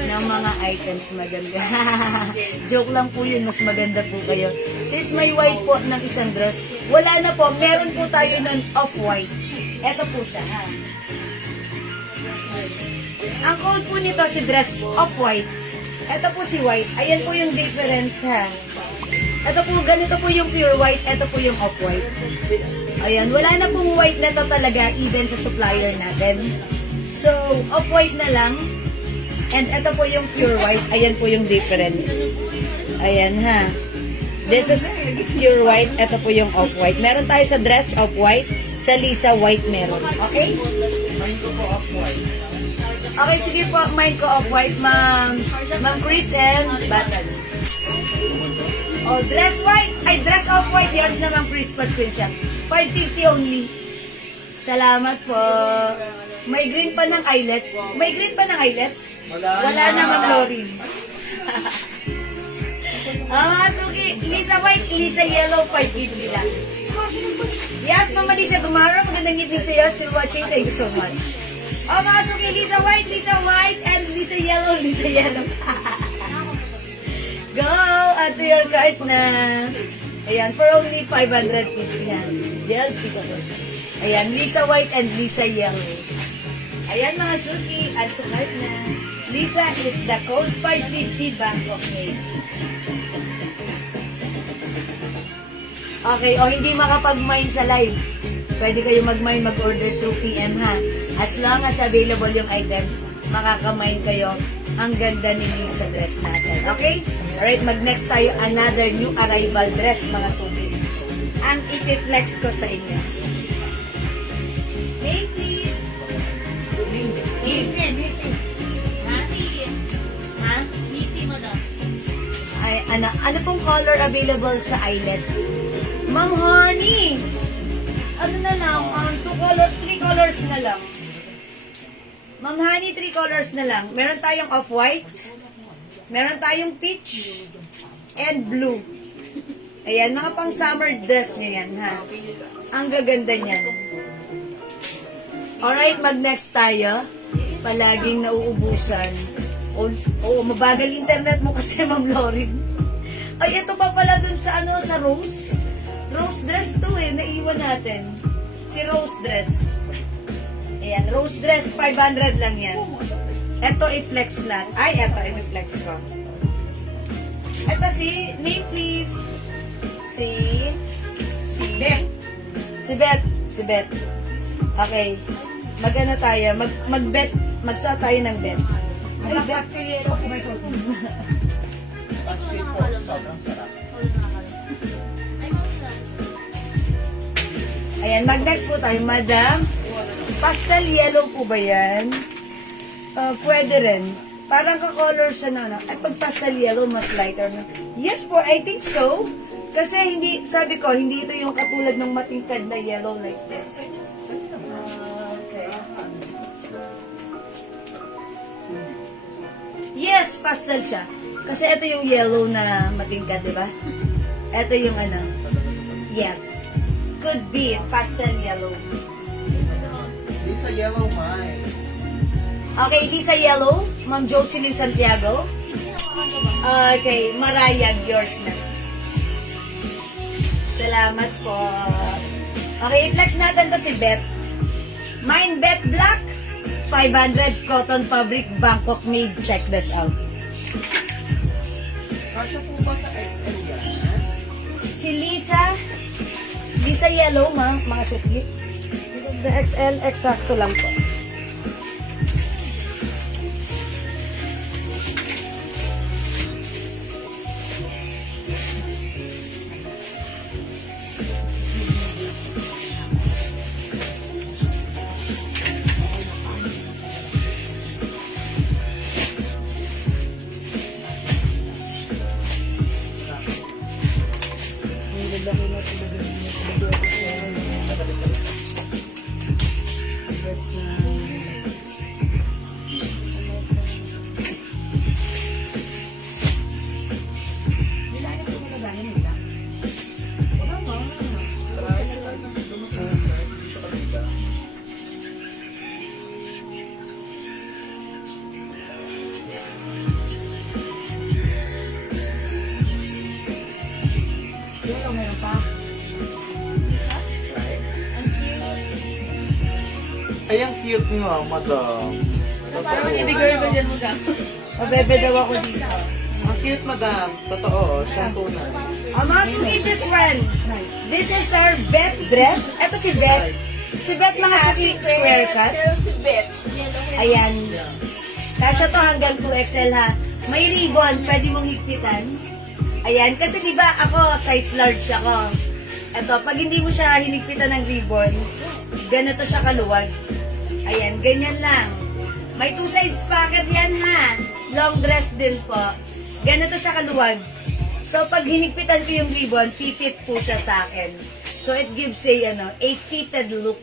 ng mga items maganda? Joke lang po yun, mas maganda po kayo. Sis, may white po ng isang dress. Wala na po, meron po tayo ng off-white. Ito po siya, ha? Ang code po nito si dress off-white. Ito po si white. Ayan po yung difference, ha? Ito po, ganito po yung pure white. Ito po yung off-white. Ayan, wala na pong white na to talaga even sa supplier natin. So, off-white na lang. And ito po yung pure white. Ayan po yung difference. Ayan ha. This is pure white. Ito po yung off-white. Meron tayo sa dress off-white. Sa Lisa white meron. Okay? Mine ko po off-white. Okay, sige po. Mine ko off-white. Ma'am Chris and Batan. Oh, dress white. Ay, dress off-white. Yours na Ma'am Chris pa screenshot. 550 only. Salamat po. May green pa ng eyelets. May green pa ng eyelets? Wala na, Ma'am Lorin. Suki. Lisa white, Lisa yellow, 550 lang. Yes, Ma'am Alicia Gumara, magandang evening sa iyo. Still watching, thank you so much. Oh, mga suki, Lisa White, and Lisa Yellow. Go! Add to your cart na. Ayan, for only 550 yan. Ayan, Lisa White and Lisa Yellow. Ayan, mga suki, add to cart na. Lisa is the code 550 Bangkok Maid. Okay, o hindi makapag-mine sa live. Pwede kayo mag-mine, mag-order through PM ha. As long as available yung items, makaka-mine kayo. Ang ganda ni Lisa dress natin. Okay? Alright, mag-next tayo another new arrival dress, mga suki. Ang ipiflex ko sa inyo. Name please. Ha? Ay, ano pong color available sa eyelets? Ma'am Honey! Ano na lang? 3 colors na lang. Ma'am Honey, 3 colors na lang. Meron tayong off-white, meron tayong peach, and blue. Ayan, mga pang summer dress nyo yan, ha? Ang gaganda niyan. Alright, mag-next tayo. Palaging nauubusan. Mabagal internet mo kasi, Ma'am Lorin. Ay, ito pa pala dun sa sa Rose. Rose dress to naiwan natin. Si Rose dress. Ayan, Rose dress, 500 lang yan. Ito i-flex lang. Ay, ito i-flex ko. Ito name please. Si Beth. Okay. Mag-ano tayo? Mag-bet. Magsuot tayo ng bet. Ay, bet. Pastil po, sobrang sarap. Ayan, mag-next po tayo, Madam. Pastel yellow po ba yan? Pwede rin. Parang ka-color siya na. Ay, pag pastel yellow, mas lighter na. Yes po, I think so. Kasi sabi ko, hindi ito yung katulad ng matingkad na yellow like this. Okay. Yes, pastel siya. Kasi ito yung yellow na matingkad, di ba? Ito yung Yes. Could be pastel yellow. Lisa Yellow Mine. Okay, Lisa Yellow, Ma'am Jocelyn Santiago. Okay, Marayag, yours na. Salamat po. Okay, i-flex natin to si Beth. Mine Beth Black, 500 cotton fabric, Bangkok made. Check this out. Kasya po ba sa XL yan? Si Lisa Yellow, mga sukli. Sa XL, eksakto lang po. Ay, ang cute nga, madam. Parang ibigay ko dyan mo ka. Mabebe daw ako dito. Ang cute, madam. Totoo, siyang tunay. Mga suki, this one. This is our Beth dress. Ito si Beth. Si Beth, mga suki, square cut. Ayan. Kasya to hanggang 2XL ha. May ribbon, pwede mong higpitan. Ayan, kasi diba ako, size large ako. Ito, pag hindi mo siya hinigpitan ng ribbon, ganito siya kaluwag. Ayan, ganyan lang. May 2 sides pocket yan ha. Long dress din po. Ganito siya kaluwag. So, pag hinigpitan ko yung ribbon, pipit po siya sa akin. So, it gives a fitted look.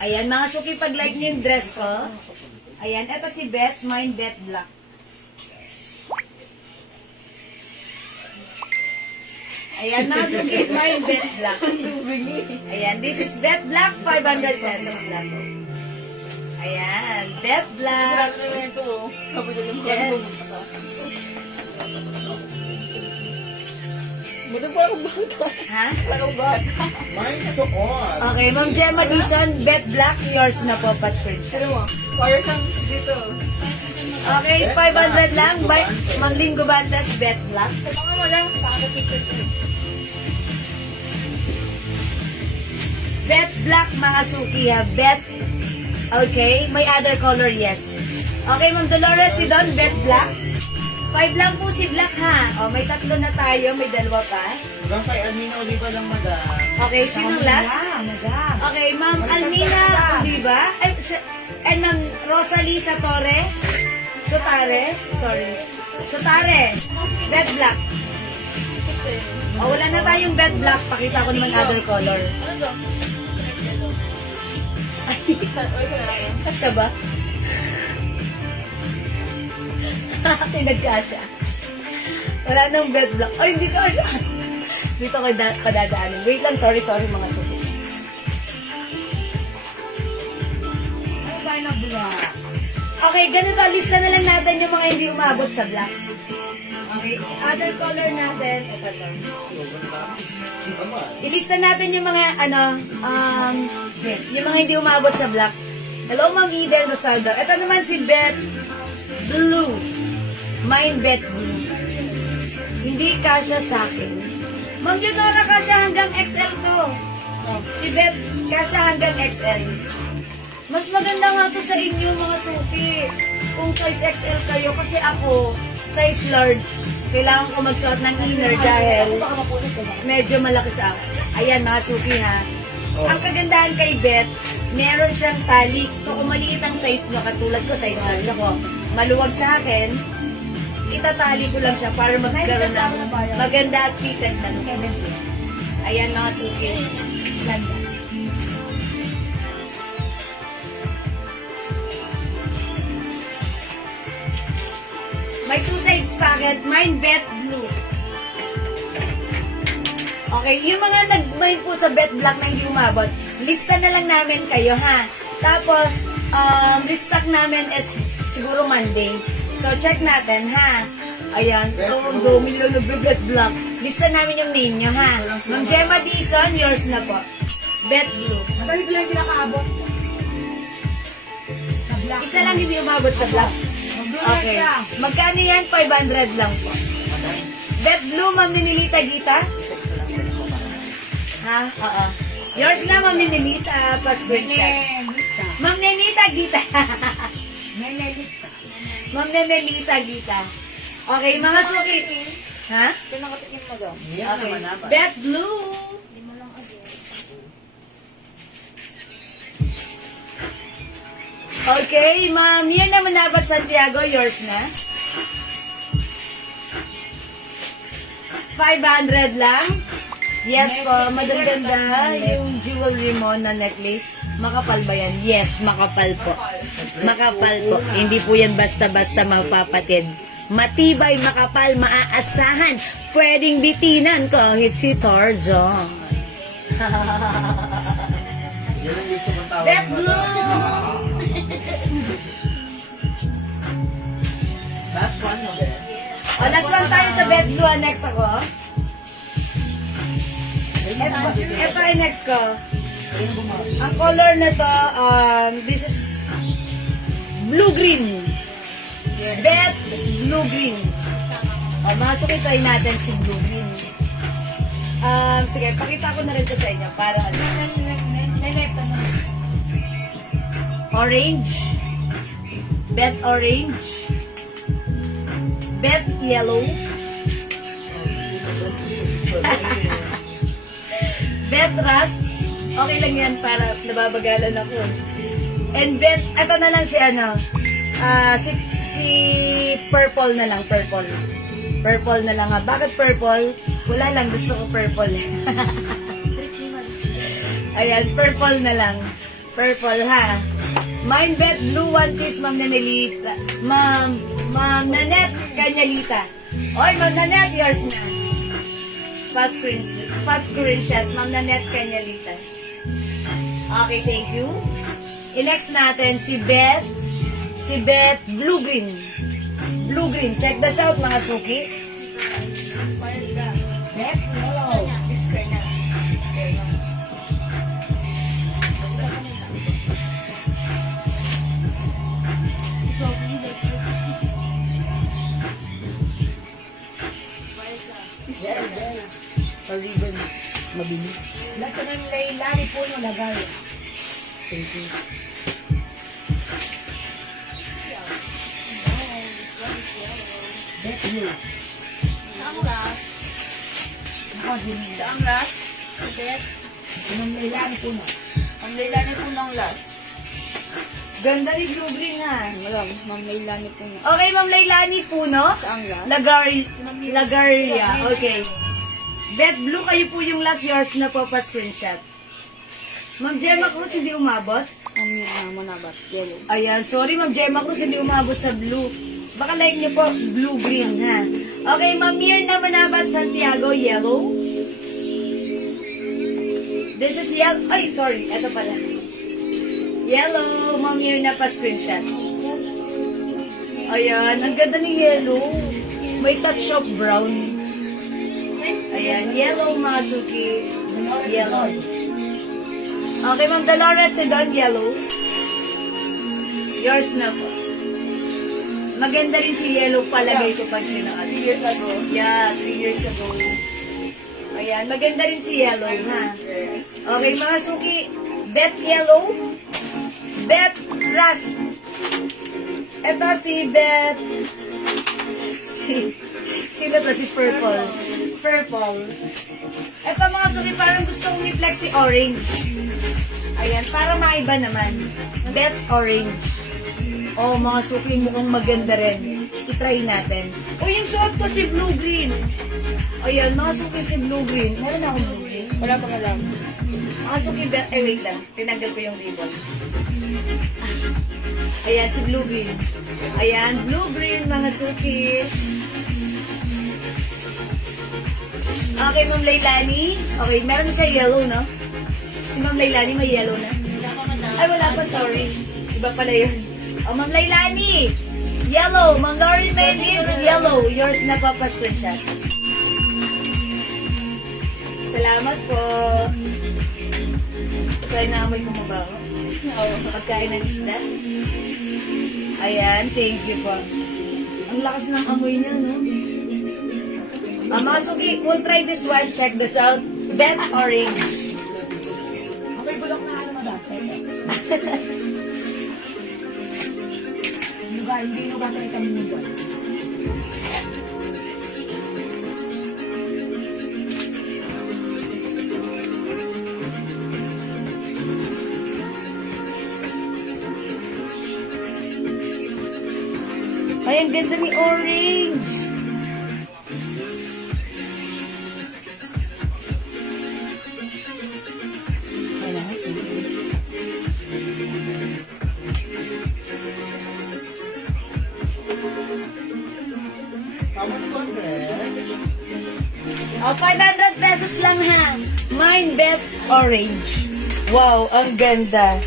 Ayan, mga suki, pag like niyo yung dress ko, ayan, eto si Beth, mine Beth Black. Ayan, mga suki, may bet black. Ayan, this is bet black, 500 pesos lang. Ayan, bet black. Yes. Buto pa akong bata. Ha? Akong bata. Mine suot. Okay, Ma'am Gemma Dizon, bet black, yours na po, pa-screenshot. Ano mo? Fire kang dito. Okay, 500 lang. Ma'am Linggo Bandas, bet black. Baka mo lang. Baka picture ko. Bet black, mga suki ha. Bet. Okay, may other color, yes. Okay, Ma'am Dolores, si Don, bet black. 5 lang po si black ha. O, may 3 na tayo, may 2 pa. Hanggang kay Almina Oliva lang, madam. Okay, sinong last? Madam. Okay, Ma'am Almina Oliva. And Ma'am Rosalie Sotare. Sotare. Bet black. O, wala na tayong bet black. Pakita ko naman other color. Ano to? Kasya ba? Pinagkasya. Wala nang bed block. Ay, hindi kasya. Dito ko padadaanin. Wait lang, sorry mga suki. Ano tayo na black? Okay, ganito. Lista na lang natin yung mga hindi umabot sa black. Okay, other color natin. Ito to. Ilista natin yung mga, yung mga hindi umabot sa black. Hello, Ma'am Eden Rosaldo. Ito naman si Beth Blue. Mine Bet Blue. Hindi kasya sa akin. Ma'am Junora, kasya hanggang XL to. Si Beth, kasya hanggang XL. Mas maganda nga to sa inyo, mga suki. Kung size XL kayo, kasi ako, size large. Kailangan ko magsuot ng inner dahil medyo malaki sa akin. Ayan, mga suki ha. Ang kagandahan kay Beth, meron siyang tali. So, kung maliit ang size nyo, katulad ko, size large ako, maluwag sa akin, itatali ko lang siya para magkaroon ng maganda at fitted na look. Ayan, mga suki. Ganda. May 2 sides pocket. Mine bet blue. Okay, yung mga nag-mine po sa bet black na hindi umabot, lista na lang namin kayo, ha? Tapos, restock namin is siguro Monday. So, check natin, ha? Ayan, go, million of bet black. Lista namin yung name nyo, ha? Ma'am Gemma Dizon, yours na po. Bet blue. Madami sila yung pinakaabot. Sa black. Isa lang hindi umabot sa black. Okay. Magkano yan? 500 lang po. Bet blue, Ma'am Ninilita Gita? Ha? Oo. Yours na, Ma'am Ninilita. Pa-screenshot. Ma'am Ninilita Gita. Ma'am Ninilita Gita. Okay, mga suki. Ha? Pinakatikin mo daw. Yan Okay. naman naman. Bet blue. Okay, Ma'am. Yan naman dapat Santiago. Yours na. 500 lang. Yes po, magaganda yung jewelry mo na necklace. Makapal ba yan? Yes, makapal po. Makapal po. Hindi po yan basta-basta mapapatid. Matibay, makapal, maaasahan. Pwedeng bitinan kahit si Tarzan. Yan ang gusto kong tawag. Bet blue! Last one, no, Bet? O, last one tayo sa bet blue. Next ako. Ito ay next ko. Ang color na to, this is blue-green. Bet blue-green. O, masukit try natin si blue-green. Sige, pakita ko na rin to sa inyo para ano. Orange. Bet orange. Bet yellow. Bet rust. Okay lang yan para nababagalan ako. And bet, ito na lang si ano, si purple na lang, purple. Purple na lang ha. Bakit purple? Wala lang, gusto ko purple. Ayan, purple na lang. Purple ha. Mine bet blue one piece, Ma'am Nanelita. Ma'am Nanette Kanyalita. Oy, Ma'am Nanette, yours na. Pa-screenshot. Ma'am Nanette Canyalita. Okay, thank you. I-next natin si Beth. Si Beth Blue Green. Blue Green. Check this out, mga suki. Beth, hello. Pag-ribbon. Mabilis. Nasa ng laylari po no lagay. Thank you. Beth Blue. Saan last? Ako din. Saan last? Beth? Ng laylari po no. Ang Leilani po ng last. Ganda ni Blue Green ha. Walang, Ma'am Leilani po ng Okay, Ma'am Laylani Puno. Saan last? Lagaria. Okay. Beth Blue, kayo po yung last yours na po pa-screenshot. Ma'am Gemma Cruz, hindi umabot. Ang manabat. Yellow. Ayan, sorry Ma'am Gemma Cruz, hindi umabot sa blue. Baka like niyo po, blue-green ha. Okay, Ma'am Mirna Manabat Santiago, yellow. This is yellow. Ay, sorry. Ito pala. Yellow. Ma'am Mirna pa screenshot. Ayan, ang ganda ni yellow. May touch of brown. Ayan, yellow mga suki. Yellow. Okay, Ma'am Dolores Sedon, yellow. Yours na po. Maganda rin si yellow palagay ko pag sinuot. 3 years ago. Yeah, 3 years ago. Ayan, maganda rin si yellow, ha? Okay, mga suki. Beth Yellow. Beth Rust. Ito si Beth. Sino to? Si Purple. Purple. Ito mga suki, parang gusto kong i-flex si Orange. Ayan, para maiba naman. Beth Orange. Oh, mga suki, mukhang maganda rin. I-try natin. O, yung suot ko si Blue Green. Ayan, mga suki si Blue Green. Meron akong Blue Green. Wala pang alam. Mga suki, wait lang. Tinanggal ko yung ribbon. Ayan, si Blue Green. Ayan, Blue Green, mga suki. Okay, Ma'am Laylani. Okay, meron na siya yellow, no? Si Ma'am Laylani may yellow na. Ay, wala pa, sorry. Iba pala yun. Oh, Ma'am Laylani. Yellow. Ma'am Lauren Mendes, yellow. Yours na pa screenshot. Salamat po. Try na amoy kumabaho. Pagkain ng isda. Ayan, thank you po. Ang lakas ng amoy niya, no? Mga suki, we'll try this one. Check this out. Beth Orange. Okay, bulok na alam mo dati. Hindi nyo gata itang minuto. Ay, ang ganda ni Orange. Oh, 500 pesos lang ha. Mine Beth Orange. Wow, ang ganda.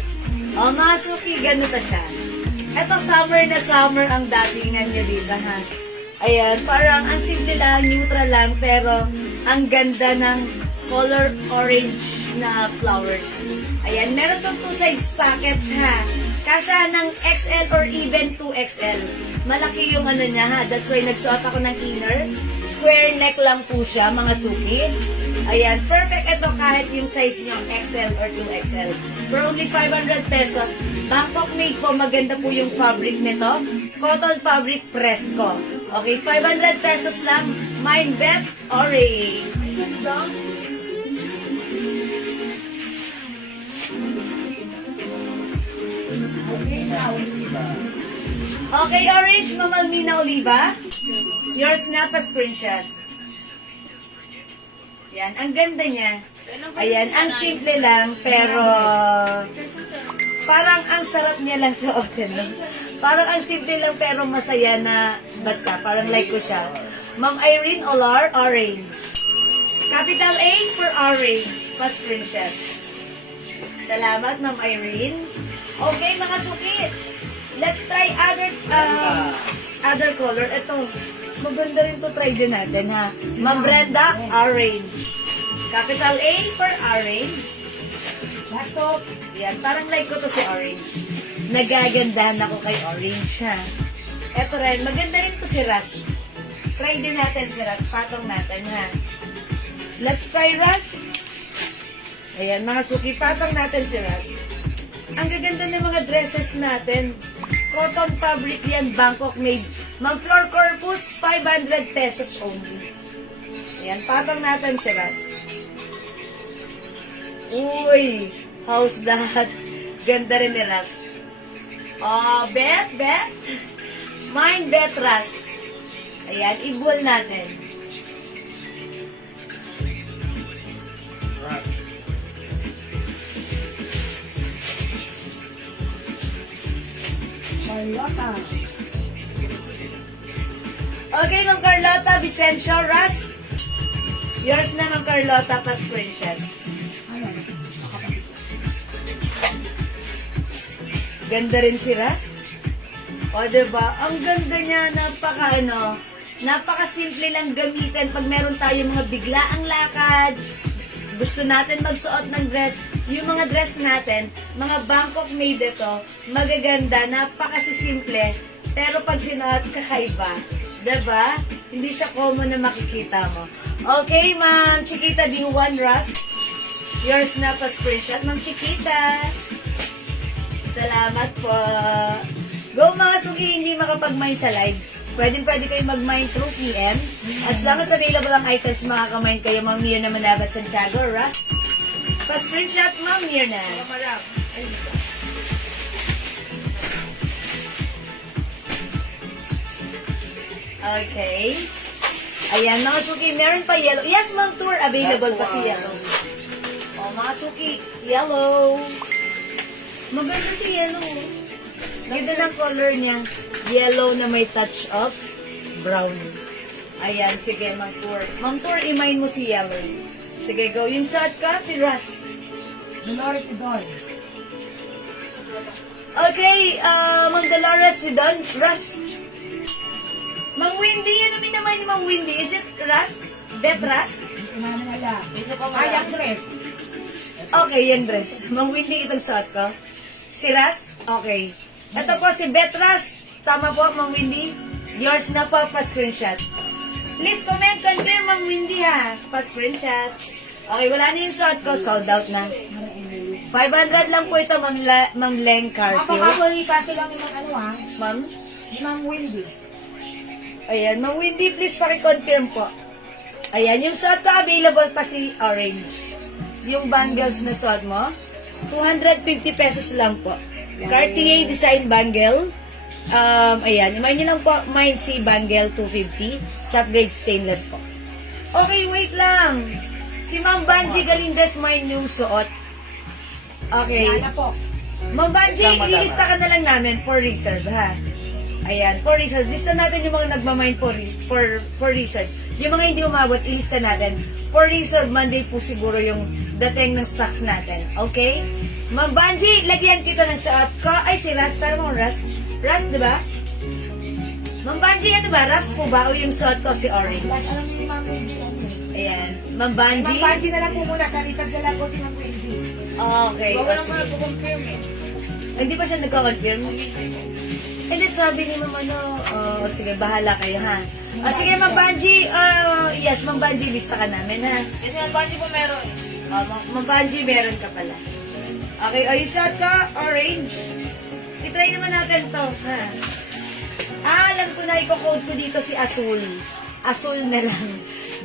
Oh, mga suki, ganito siya. Ito, summer na summer ang datingan niya dito ha. Ayan, parang ang simple lang, neutral lang, pero ang ganda ng color orange na flowers. Ayan, meron tong 2 sides pockets ha. Kasya ng XL or even 2XL. Malaki yung ano niya ha. That's why nagsuot ako ng inner. Square neck lang po siya, mga suki. Ayan, perfect ito kahit yung size niyo, XL or 2XL. For only 500 pesos. Bangkok made po, maganda po yung fabric nito. Cotton fabric fresco. Okay, 500 pesos lang. Mine Beth Orange. Okay, Orange, Mamalmina Oliva. Yours na pa screenshot. Yan, ang ganda niya. Ayan, ang simple lang, pero parang ang sarap niya lang sa open. No? Parang ang simple lang, pero masaya na basta. Parang like ko siya. Ma'am Irene Olar, Orange. Capital A for orange. Pa-screenshot. Salamat, Ma'am Irene. Okay, mga suki. Let's try other color. Ito, maganda rin to, try din natin, ha? Ma'am Brenda, orange. Capital A for orange. Laptop. Yan, parang like ko to si orange. Nagagandahan ako kay orange, ha? Eto rin, maganda rin to si Ras. Try din natin si Ras. Patong natin, ha? Let's try Ras. Ayan, mga suki, patong natin si Ras. Ang gaganda ng mga dresses natin. Cotton fabric yan, Bangkok made. Ma'am Floor Corpus, 500 pesos only. Ayan, patong natin si Ras. Uy, how's that? Ganda rin ni Ras. Oh, Bet. Mine, Bet, Ras. Ayan, ibol natin. Ras. Carlota. Okay, Ma'am Carlota, Vicencio, Ras. Yours na, Ma'am Carlota, pa-screenshot. Ano? Ganda rin si Ras. O, diba? Ang ganda niya, napaka-simple lang gamitin pag meron tayo mga biglaang lakad, gusto natin magsuot ng dress, yung mga dress natin, mga Bangkok made ito, magaganda, napaka-simple, pero pag sinuot, kakaiba. Diba? Hindi siya common na makikita mo. Okay, Ma'am Chiquita D1 Ras. Yours na pa screenshot, Ma'am Chiquita. Salamat po. Go mga suki, hindi makapag-mine sa live. Pwede kayo mag-mine through PM. As long as available ang items, makaka-mine kayo. Ma'am Mirna Manabat Santiago, Ras. Pa-screenshot, Ma'am Mirna. Okay. Ayan, mga suki, meron pa yellow. Yes, Ma'am Tour, available pa si yellow. O, mga suki, yellow. Maganda si yellow. Ganda ng color niya. Yellow na may touch of brown. Ayan, sige, Ma'am Tour. Ma'am Tour, i-mine mo si yellow. Sige, go. Yung sad ka, si Ras. Dolores Idol. Okay, Ma'am Dolores, si Don, Ras. Ma'am Windy, ano minamay ni Ma'am Windy? Is it Ras? Bet Ras? Ito namin ala. Ayang dress. Okay, yan dress. Ma'am Windy, itong suot ko. Si Ras? Okay. Ito po si Betras. Tama po, Ma'am Windy. Yours na po, pa-screenshot. Please comment, confirm, Ma'am Windy, ha. Pa-screenshot. Okay, wala na yung suot ko. Sold out na. 500 lang po ito, Ma'am Leng Carpio. Mapapapalika sila ni Mang ano ha? Ma'am? Ni Mang Wendy. Ayan, Ma'am Windy, please paki-confirm po. Ayan, yung suot ko, available pa si Orange. Yung bangles na suot mo, 250 pesos lang po. Cartier Design Bangle. Ayan, i-mine nyo lang po, mine si Bangle 250. Chop grade stainless po. Okay, wait lang. Si Ma'am Banji Galindes mine yung suot. Okay. Yana po. Ma'am Banji, ililista ka na lang namin for reserve, ha? Ayan, for reserve. Lista natin yung mga nagmamine for reserve. Yung mga hindi umabot, ilista natin. For reserve, Monday po siguro yung dating ng stocks natin. Okay? Ma'am Banji, lagyan kita ng suot ko. Ay, si Ras. Pero mo, Ras. Ras, di ba? Ma'am Banji, ano ba? Ras po ba? O yung suot ko si Orange? Plus, alam niyo ni Mang Wendy ano eh. Ayan. Ma'am Mang Banji. Wendy na lang po muna. Sa reserve na lang po si Mang Wendy. Okay. O, Wala mo sige. nagko-confirm eh. Hindi pa siya nagko-confirm? Hindi, sabi ni Ma'am ano. Sige, bahala kayo, ha? Sige, Ma'am Banji. Yes, Ma'am Banji, lista ka namin, ha? Kasi mga bandi po meron. Ma'am Banji, meron ka pala. Okay, yung shot ka, orange. I-try naman natin to, ha? Alam ko na, i-code ko dito si Azul. Azul na lang.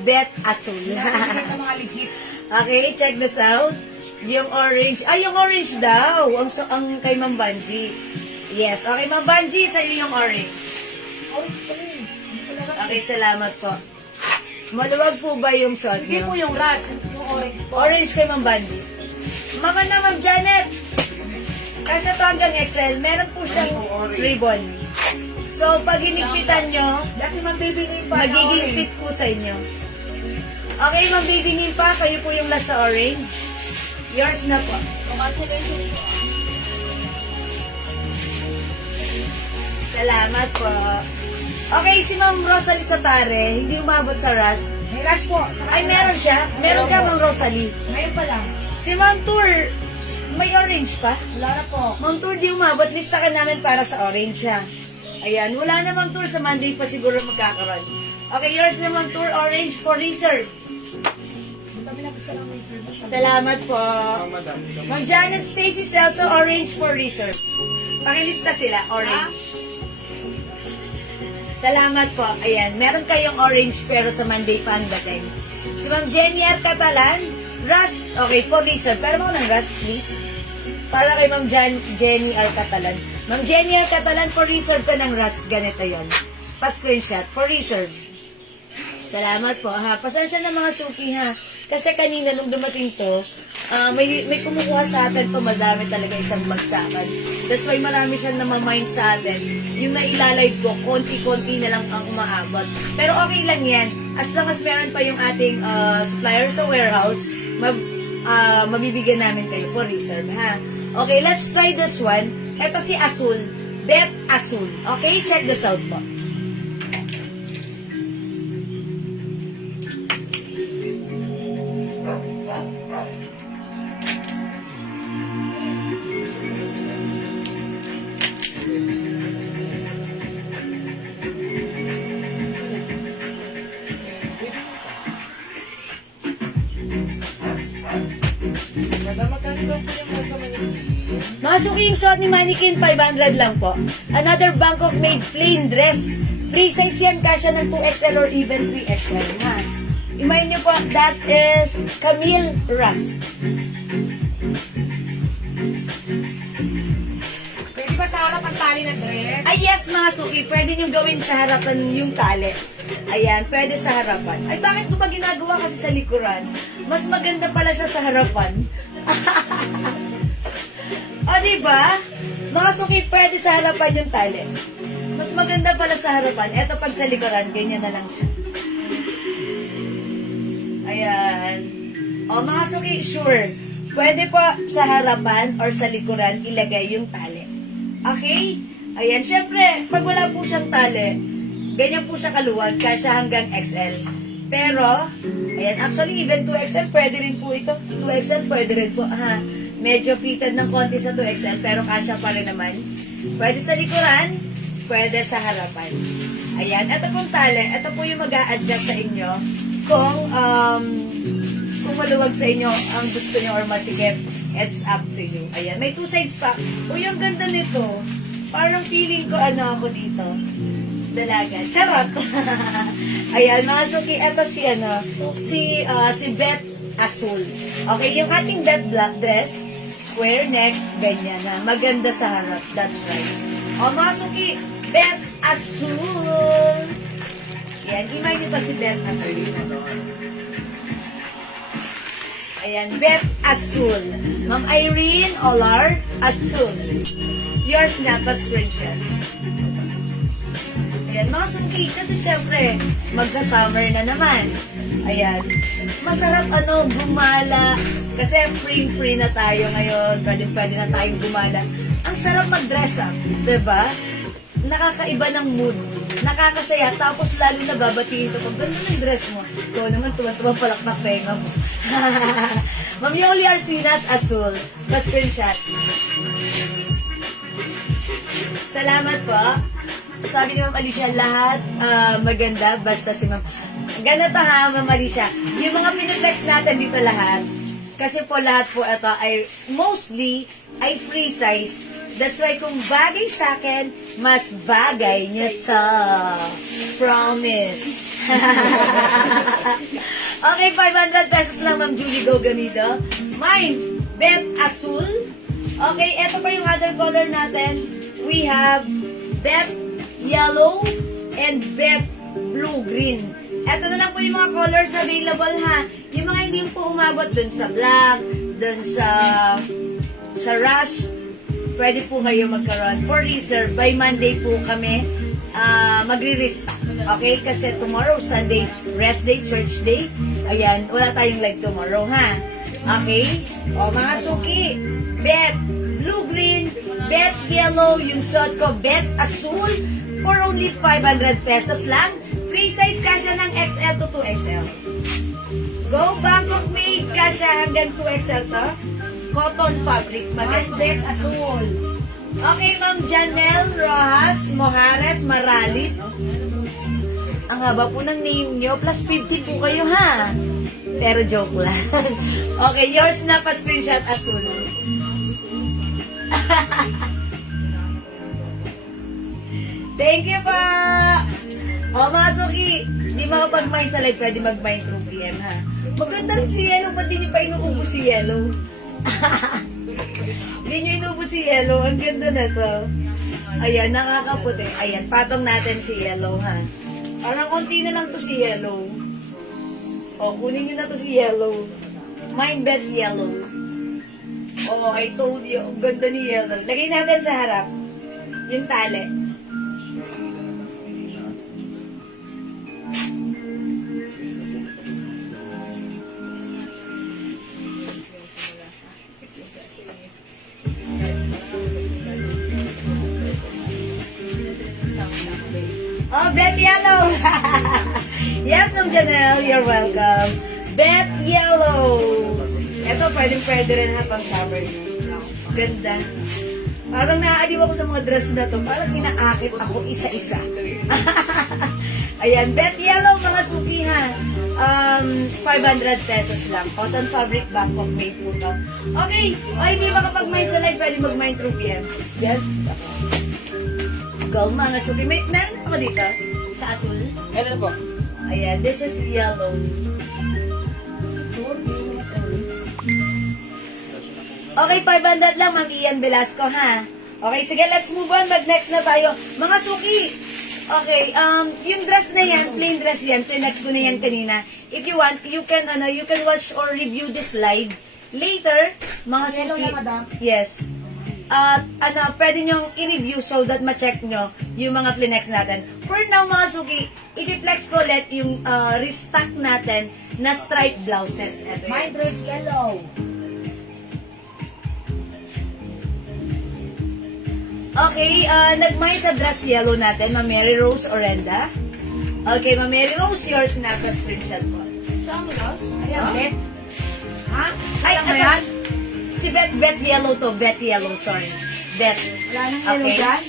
Bet Azul. Hindi sa mga legit. Okay, check this out. Yung orange. Yung orange daw. Ang kay Ma'am Banji. Yes, okay, Ma'am Banji, sa'yo yung orange. Orange po rin. Hindi ko lang. Okay, salamat po. Maluwag po ba yung suot Hindi po niyo? yung ras. Yung orange po. Orange kay Ma'am Banji. Mama na, Ma'am Janet. Kasi ito hanggang XL, meron po siyang ribbon. So, pag hinigpitan nyo, Dati Mang Baby Ring pa. magiging fit po sa inyo. Okay, Ma'am Baby Nimpa, kayo po yung last sa orange. Yours na po. Congratulations po. Salamat po. Okay, si Ma'am Rosalie Sotare, hindi umabot sa Rust. May last po. Ay, meron siya? Meron ka, Ma'am Rosalie. Ngayon pa lang. Si Ma'am Tour, may orange pa? Wala na po. Ma'am Tour, di umabot. Lista ka namin para sa orange siya. Ayan, wala na Ma'am Tour. Sa Monday pa siguro magkakaroon. Okay, yours na Ma'am Tour, orange for reserve. Kami lang gusto lang may service. Salamat po. Madam. Ma'am Janet Stacy Celso, orange for reserve. Pakilista sila, orange. Salamat po. Ayan, meron kayong orange pero sa Monday pa ang dating. Si Ma'am Jenny R. Catalan, Rust. Okay, for reserve. Pero mo ng Rust, please. Para kay Ma'am Jenny R. Catalan. Ma'am Jenny R. Catalan, for reserve ka ng Rust. Ganito yon. Pa-screenshot. For reserve. Salamat po, ha. Pasensya na mga suki, ha. Kasi kanina nung dumating to, may kumukuha sa atin to, madami talaga isang bagsakan. That's why marami siyang namamind sa atin. Yung nailalive ko, konti-konti na lang ang umaabot. Pero okay lang yan. As long as meron pa yung ating supplier sa warehouse, mabibigyan namin kayo for reserve, ha. Okay, let's try this one. Ito si Azul. Bet Azul. Okay, check this out po. Madam, magkano daw po yung nasa Manila? Mga suki yung suot ni Mannequin, 500 lang po. Another Bangkok made plain dress. Free size yan, kasya ng 2XL or even 3XL. Ha? Imayin niyo po, that is Camille Ras. Pwede ba sa harap ang tali ng dress? Ay yes, mga suki, pwede nyo gawin sa harapan yung tali. Ayan, pwede sa harapan. Ay, bakit ko ba ginagawa kasi sa likuran? Mas maganda pala siya sa harapan. O, diba? Mga suki, pwede sa harapan yung tali. Mas maganda pala sa harapan. Eto pag sa likuran, ganyan na lang siya. Ayan. O, mga suki, sure. Pwede po sa harapan or sa likuran ilagay yung tali. Okay? Ayan, syempre, pag wala po siyang tali, ganyan po siya kaluwag, kasya hanggang XL. Pero, ayan, actually, even 2XL, pwede rin po ito. 2XL, pwede rin po, ha. Medyo fitted ng konti sa 2XL, pero kasya pa rin naman. Pwede sa likuran, pwede sa harapan. Ayan, ito pong tali, ito po yung mag-a-adjust sa inyo kung maluwag sa inyo ang gusto nyo or masikip. It's up to you. Ayan, may two sides pa. Uy, ang ganda nito. Parang feeling ko ano ako dito. Dalaga. Charot. Ayan, mga suki, eto si Bet Azul. Okay, yung ating Bet black dress, square neck, ganyan na. Maganda sa harap. That's right. O, mga suki, Bet Azul. Yan, imay nyo to si Bet Azul. Ayan, Bet Azul. Ma'am Irene Olar Azul. Yours na, pa-screenshot. Ayan, mga suki, kasi syempre, magsa-summer na naman. Ayan, masarap gumala. Kasi free na tayo ngayon. Pwede na tayong gumala. Ang sarap mag-dress up, diba? Nakakaiba ng mood. Nakakasaya. Tapos lalo na babatiin ito. Pag ganda ng dress mo, ito naman tuwa-tuwa palakpak penga mo. Ma'am Yoli Arsinas Azul. Pa-screenshot. Salamat po. Sabi ni Ma'am Alicia, lahat maganda, basta si Ma'am. Ganito ha, Ma'am Alicia. Yung mga piniplex natin dito lahat, kasi po lahat po ito ay mostly ay free size. That's why kung bagay sa akin, mas bagay niya to. Promise. Okay, 500 pesos lang, Ma'am Julie Gogamido. Mine, Bet Azul. Okay, eto pa yung other color natin. We have Bet Yellow and Bet Blue-Green. Eto na lang po yung mga colors available, ha. Yung mga hindi po umabot dun sa black, dun sa rust, pwede po kayo magkaroon. For reserve, by Monday po kami magre-restock. Okay? Kasi tomorrow, Sunday, rest day, church day. Ayan, wala tayong live tomorrow, ha? Okay? O, mga suki, bet blue-green, bet yellow, yung suot ko, bet asul, for only 500 pesos lang. Free size kasya ng XL to 2XL. Go Bangkok made kasya hanggang 2XL to. Cotton fabric, maganda. Bet asul. Okay, Ma'am Janelle Rojas Mojares Maralit. Ang haba po ng name nyo, plus 50 po kayo, ha? Pero joke lang. Okay, yours na pa screenshot asul. Thank you pa! O, mga suki, di makapag-mine sa live, pwede mag-mine through PM, ha? Maganda rin si Yellow, ba't di nyo pa inuubos si Yellow? Hindi nyo inuubos si Yellow, ang ganda na to. Ayan, nakakaputi. Ayan, patong natin si Yellow, ha? Parang konti na lang to si Yellow. O, kunin nyo na to si Yellow. Mine bet Yellow. Oh, I told you, ang ganda ni Yellow. Lagay natin sa harap. Yung tali. Oh, Bet Yellow! Yes, Ma'am Janelle, you're welcome. Bet Yellow! Ito, pwede rin na pang summer. Ganda. Parang naaaliw ako sa mga dress na to. Parang inaakit ako isa-isa. Ayan, Bet Yellow, mga suki, ha. 500 pesos lang. Cotton fabric, Bangkok made po to. Okay, o hindi makapag-mine sa live, pwede mag-mine through PM. Yan. Go, mga suki. Meron ako dito sa asul. Meron po. Ayan, this is yellow. Okay, 500 lang, Ma'am Ian Velasco, ha? Okay, sige, let's move on. Mag-next na tayo. Mga suki, okay, yung dress na yan, plain dress yan, next ko na yan kanina. If you want, you can watch or review this live later, mga Yellow suki. na, madam? Yes. At pwede nyong i-review so that ma-check nyo yung mga plinex natin. For now, mga suki, i-flex ko ulit yung restock natin na striped blouses. Ito My yun. dress yellow. Okay, nag-mine sa dress yellow natin, Ma Mary Rose Orenda. Okay, Ma Mary Rose, yours na pa screenshot ko. Shamros? Ayan, bet. Ha? Ay, Alam mo ito, yan? si Bet Yellow to, Bet Yellow, sorry. Bet. Wala nang yellow Okay. dyan?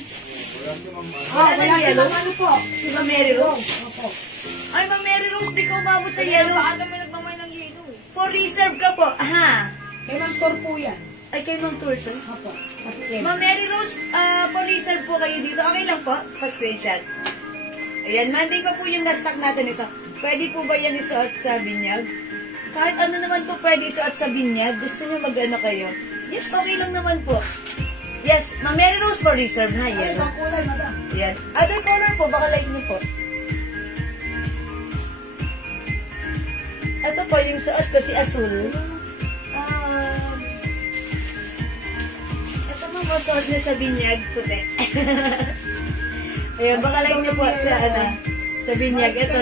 Wala Wala nang nang yellow? ano po? Si Ma Mary Rose. Opo. Ay, Ma Mary Rose, di ko umabot sa yellow. Paano may nagmamay ng yellow eh? For reserve ka po, ha? Kay Ma'am Tor po yan. Ay, kay Ma'am Turtle. Opo. Kapitid. Ma'am Mary Rose, pa-reserve po kayo dito. Okay lang po, pa-screenshot. Ayan, Monday pa po yung na-stock natin ito. Pwede po ba yan isuot sa binyag? Kahit ano naman po pwede isuot sa binyag. Gusto nyo mag-ano kayo? Yes, okay lang naman po. Yes, Ma'am Mary Rose for reserve, ha? Ay, Yan. ibang kulay, madam. Yan. Other color po, baka like nyo po. Ito po, yung suot kasi asul. Ito mo, suot na sa binyag, puti. Ayun, baka like nyo po sa binyag. Ito,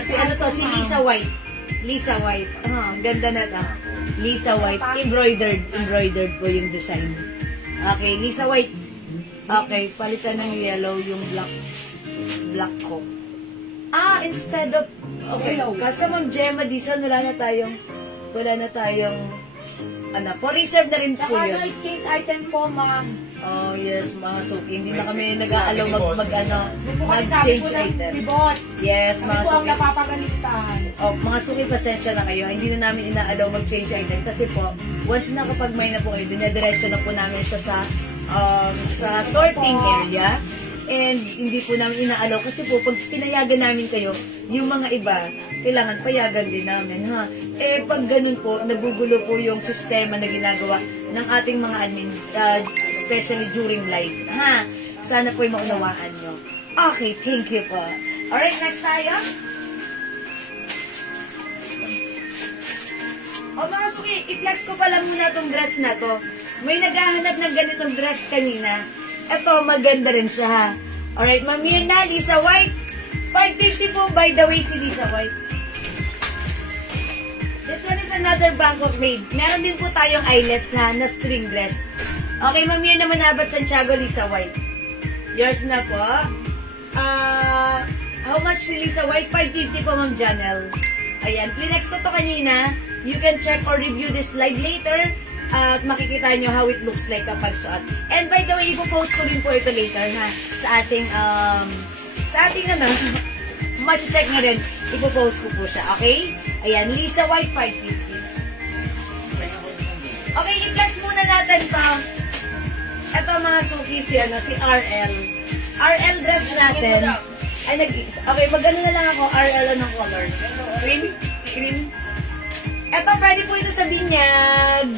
si Lisa White. Lisa White. Ganda na to. Lisa White. Embroidered po yung design. Okay, Lisa White. Okay, palitan ng yellow yung black ko. Instead of, okay, kasi Ma'am Gemma Dizon, wala na tayong, po reserve na rin po Saka yun. exchange item po, ma'am. Oh, yes, mga suki. Hindi na kami nag-aalaw Hindi po kasi sabi mag-change po ng item. ni boss. Yes, Kami mga po ang suki. napapagalitan. Oh, mga suki, pasensya na kayo. Hindi na namin inaalaw mag-change item kasi po, once nakapag-may na po kayo, dinadiretso na po namin siya sa sorting area. And hindi po namin inaalaw kasi po, pag pinayagan namin kayo, yung mga iba, kailangan payagan din namin, ha? Pag ganun po, nagugulo po yung sistema na ginagawa ng ating mga admin, especially during live, ha? Sana po'y maunawaan nyo. Okay, thank you po. Alright, next tayo. O mga suki, i-flex ko pala muna tong dress na to. May naghahanap ng ganitong dress kanina. Ito, maganda rin siya, ha? Alright, Ma'am Mirna, Lisa White. 550 po, by the way, si Lisa White. This This one is another Bangkok made. Meron din po tayong eyelets na string dress. Okay, Ma'am Mir naman Abat Santiago, Lisa White. Yours na po. How much si Lisa White? 550 po, Ma'am Janelle. Ayan, plinex ko to kanina. You can check or review this slide later. At makikita nyo how it looks like kapag suot. And by the way, ipopost ko rin po ito later ha. Sa ating check na rin. Ipopost ko po siya, okay? Ayan, Lisa White 550. Okay, i-flex muna natin to. Ito mga suki si RL. RL dress natin. Okay, magano na lang ako. RL anong color? Cream? Ito, pwede po ito sa binyag.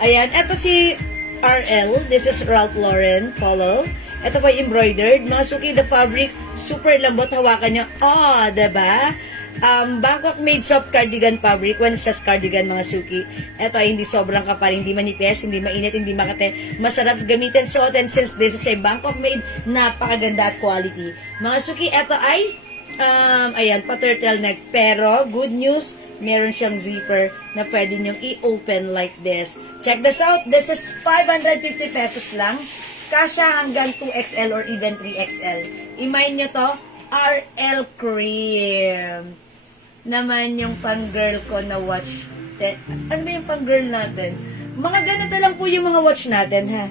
Ayan, ito si RL. This is Ralph Lauren Polo. Ito po embroidered. Mga suki, the fabric, super lambot. Hawakan nyo. Diba? Bangkok made soft cardigan fabric. When it says cardigan, mga suki, ito ay hindi sobrang kapal, hindi manipis, hindi mainit, hindi makate. Masarap gamitin, suotin since this is a Bangkok made, napakaganda at quality. Mga suki, ito ay pa-turtleneck. Pero, good news, meron siyang zipper na pwede nyong i-open like this. Check this out. This is 550 pesos lang. Kasya hanggang 2XL or even 3XL. I-mind nyo to, RL Cream. Naman yung pang-girl ko na watch. Ano ba yung pang-girl natin? Mga ganito lang po yung mga watch natin, ha?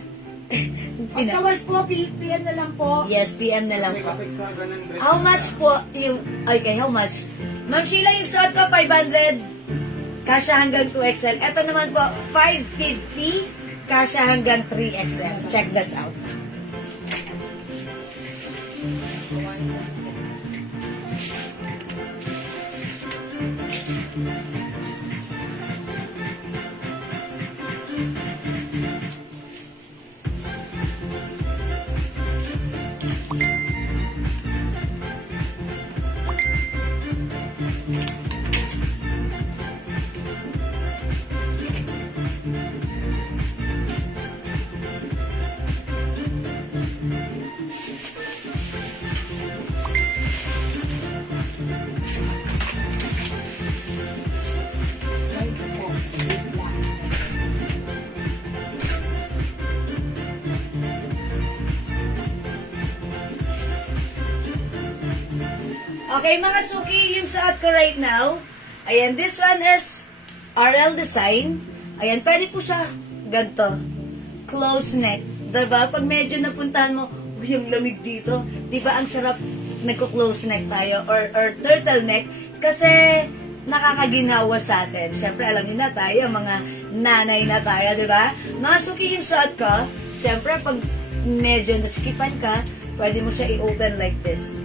At sa West po, PM na lang po. Yes, PM na lang po. Kasi sa ganun dress. How much po yung... Okay, how much? Ma'am Sheila, yung suot ko, 500. Kasya hanggang 2XL. Ito naman po, 550. Kasya hanggang 3XL. Check this out. Okay, mga suki, yung suot ko right now, ayan, this one is RL design. Ayan, pwede po siya ganito. Close neck. Diba? Pag medyo napuntahan mo, yung lamig dito, diba ang sarap nagko-close neck tayo or turtleneck kasi nakakaginawa sa atin. Siyempre, alam niyo na tayo, mga nanay na tayo, diba? Mga suki, yung suot ko, siyempre, pag medyo naskipan ka, pwede mo siya i-open like this.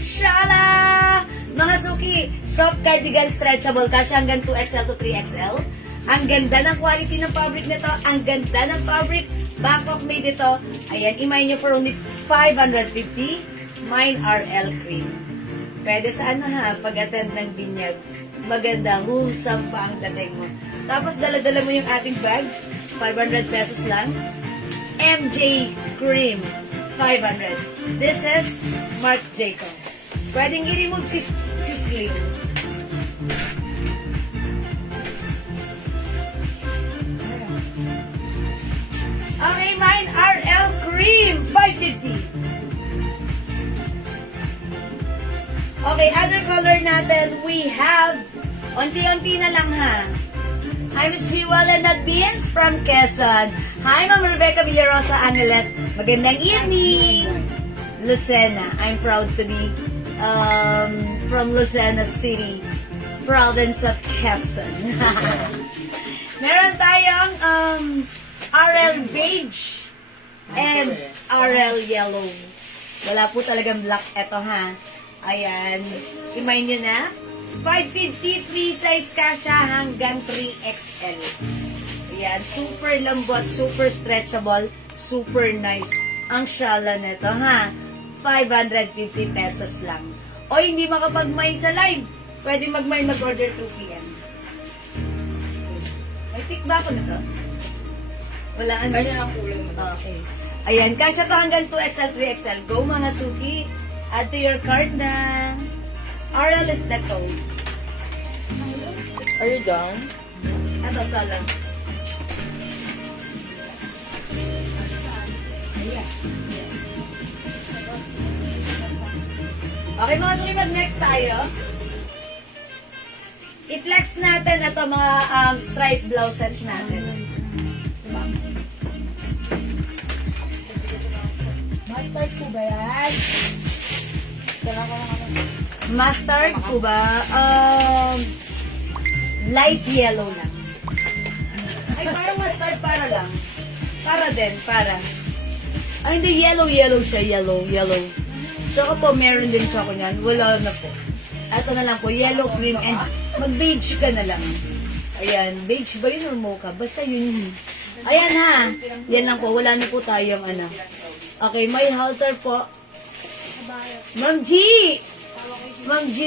Shala! Mga suki, soft cardigan stretchable, kasya hanggang 2XL to 3XL. Ang ganda ng quality ng fabric nito, ang ganda ng fabric, Bangkok made ito. Ayan, imay nyo for only 550. Mine RL Cream. Pwede sa pag-attend ng binyag. Maganda, wholesome pa ang dating mo. Tapos dala-dala mo yung ating bag, 500 pesos lang. MJ Cream, 500. This is Marc Jacobs. Pwedeng i-remove si sleeve. Okay, mine RL Cream, 550. Okay, other color natin, we have, onti-onti na lang ha. Hi, Ms. Jiwala Beans from Quezon. Hi, Ma'am Rebecca Villarosa Angeles. Magandang evening. Lucena. I'm proud to be from Lucena City, province of Quezon. Meron tayong RL Beige and RL Yellow. Wala po talagang black. Eto ha. Ayan. Imay nyo na. 550 free size kasha hanggang 3XL. Ayan. Super lambot, super stretchable, super nice. Ang shala nito ha. 550 pesos lang. O hindi makapag-mine sa live. Pwede mag-mine, mag-order 2 p.m. May pick ba ako na to? Wala ano? Kaya ang kulay mo. Okay. Ayan, kasya to hanggang 2XL, 3XL. Go mga suki. Add to your cart na RL is the code. Are you done? Ito, salam. Okay mga suki, mag-next tayo. I-flex natin ito mga striped blouses natin. Mustard po ba yan? Mustard po ba? Light yellow lang. Ay, parang mustard para lang. Para din, para. Ay, hindi, yellow siya. Yellow. Tsaka po, meron din siya ko niyan. Wala na po. Ito na lang po, yellow, cream, and mag-beige ka na lang. Ayan, beige ba yun or mocha? Basta yun. Ayan ha. Yan lang po, wala na po tayong ano. Okay, may halter po. Ma'am G! Ma'am G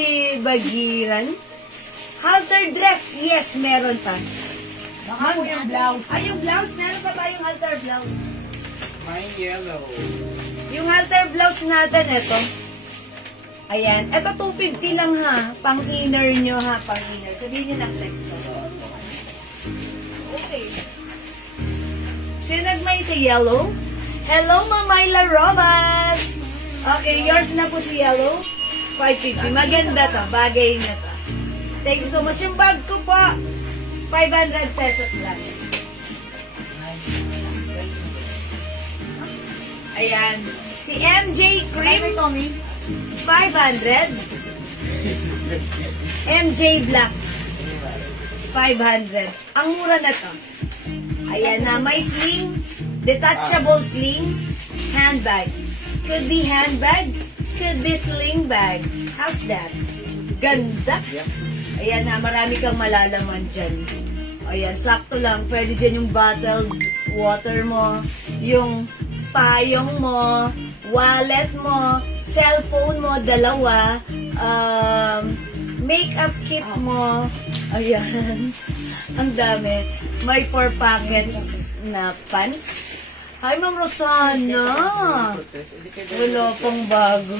Bagiran. Halter dress, yes, meron pa. Baka po yung blouse. Ay, yung blouse, meron pa tayong halter blouse. May yellow. Yung halter blouse natin, ito. Ayan. Ito, 250 lang ha. Pang-inner nyo ha, pang-inner. Sabihin nyo ng text ko. Okay. Sino nagmay sa yellow? Hello, Mamayla Robas! Okay, yours na po si yellow. 550. Maganda to. Bagay na to. Thank you so much. Yung bag ko po, 500 pesos lang. Ayan. Si MJ Cream, 500. MJ Black, 500. Ang mura na to. Ayan na, may sling, detachable sling, handbag. Could be handbag, could be sling bag. How's that? Ganda. Ayan na, marami kang malalaman dyan. Ayan, sakto lang. Pwede dyan yung bottled water mo, yung payong mo, wallet mo, cellphone mo, dalawa, makeup kit mo. Ayan. Ang dami. May 4 packets na pants. Hi, Ma'am Rosana. Wala pong bago.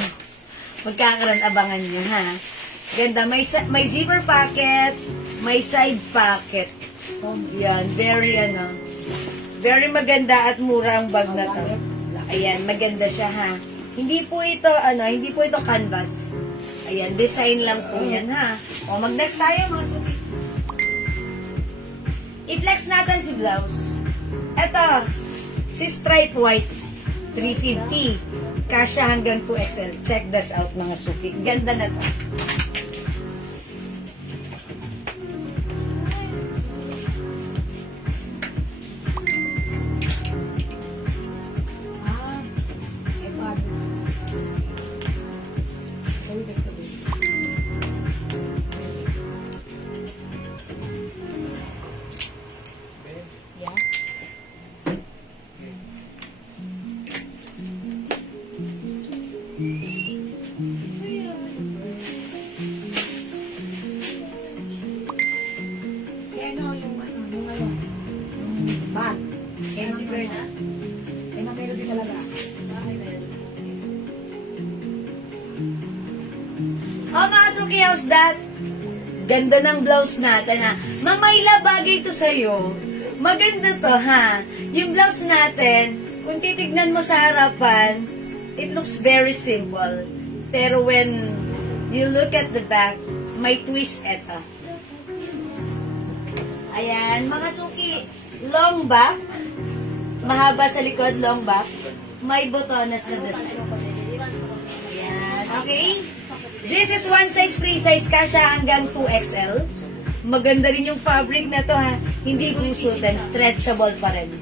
Magkakaroon, abangan nyo, ha? Ganda. May zipper packet, may side pocket. Yan. Very maganda at mura ang bag na to. Ayan, maganda siya, ha? Hindi po ito canvas. Ayan, design lang po yan, ha? O, mag-next tayo, mga suki. I-flex natin si blouse. Ito, si stripe white, 350. Kasya hanggang 2XL. Check this out, mga suki. Ganda na to. Bag. Meron din talaga. Oh, mga suki, how's that? Ganda ng blouse natin, ha? Mamayla, bagay ito sa'yo. Maganda to, ha? Yung blouse natin, kung titignan mo sa harapan, it looks very simple. Pero when you look at the back, may twist ito. Ayan, mga suki, long back, mahaba sa likod, long back, may botones na design. Ayan, okay? This is one size, free size, kasya hanggang 2XL. Maganda rin yung fabric na to, ha? Hindi kusutan, stretchable pa rin.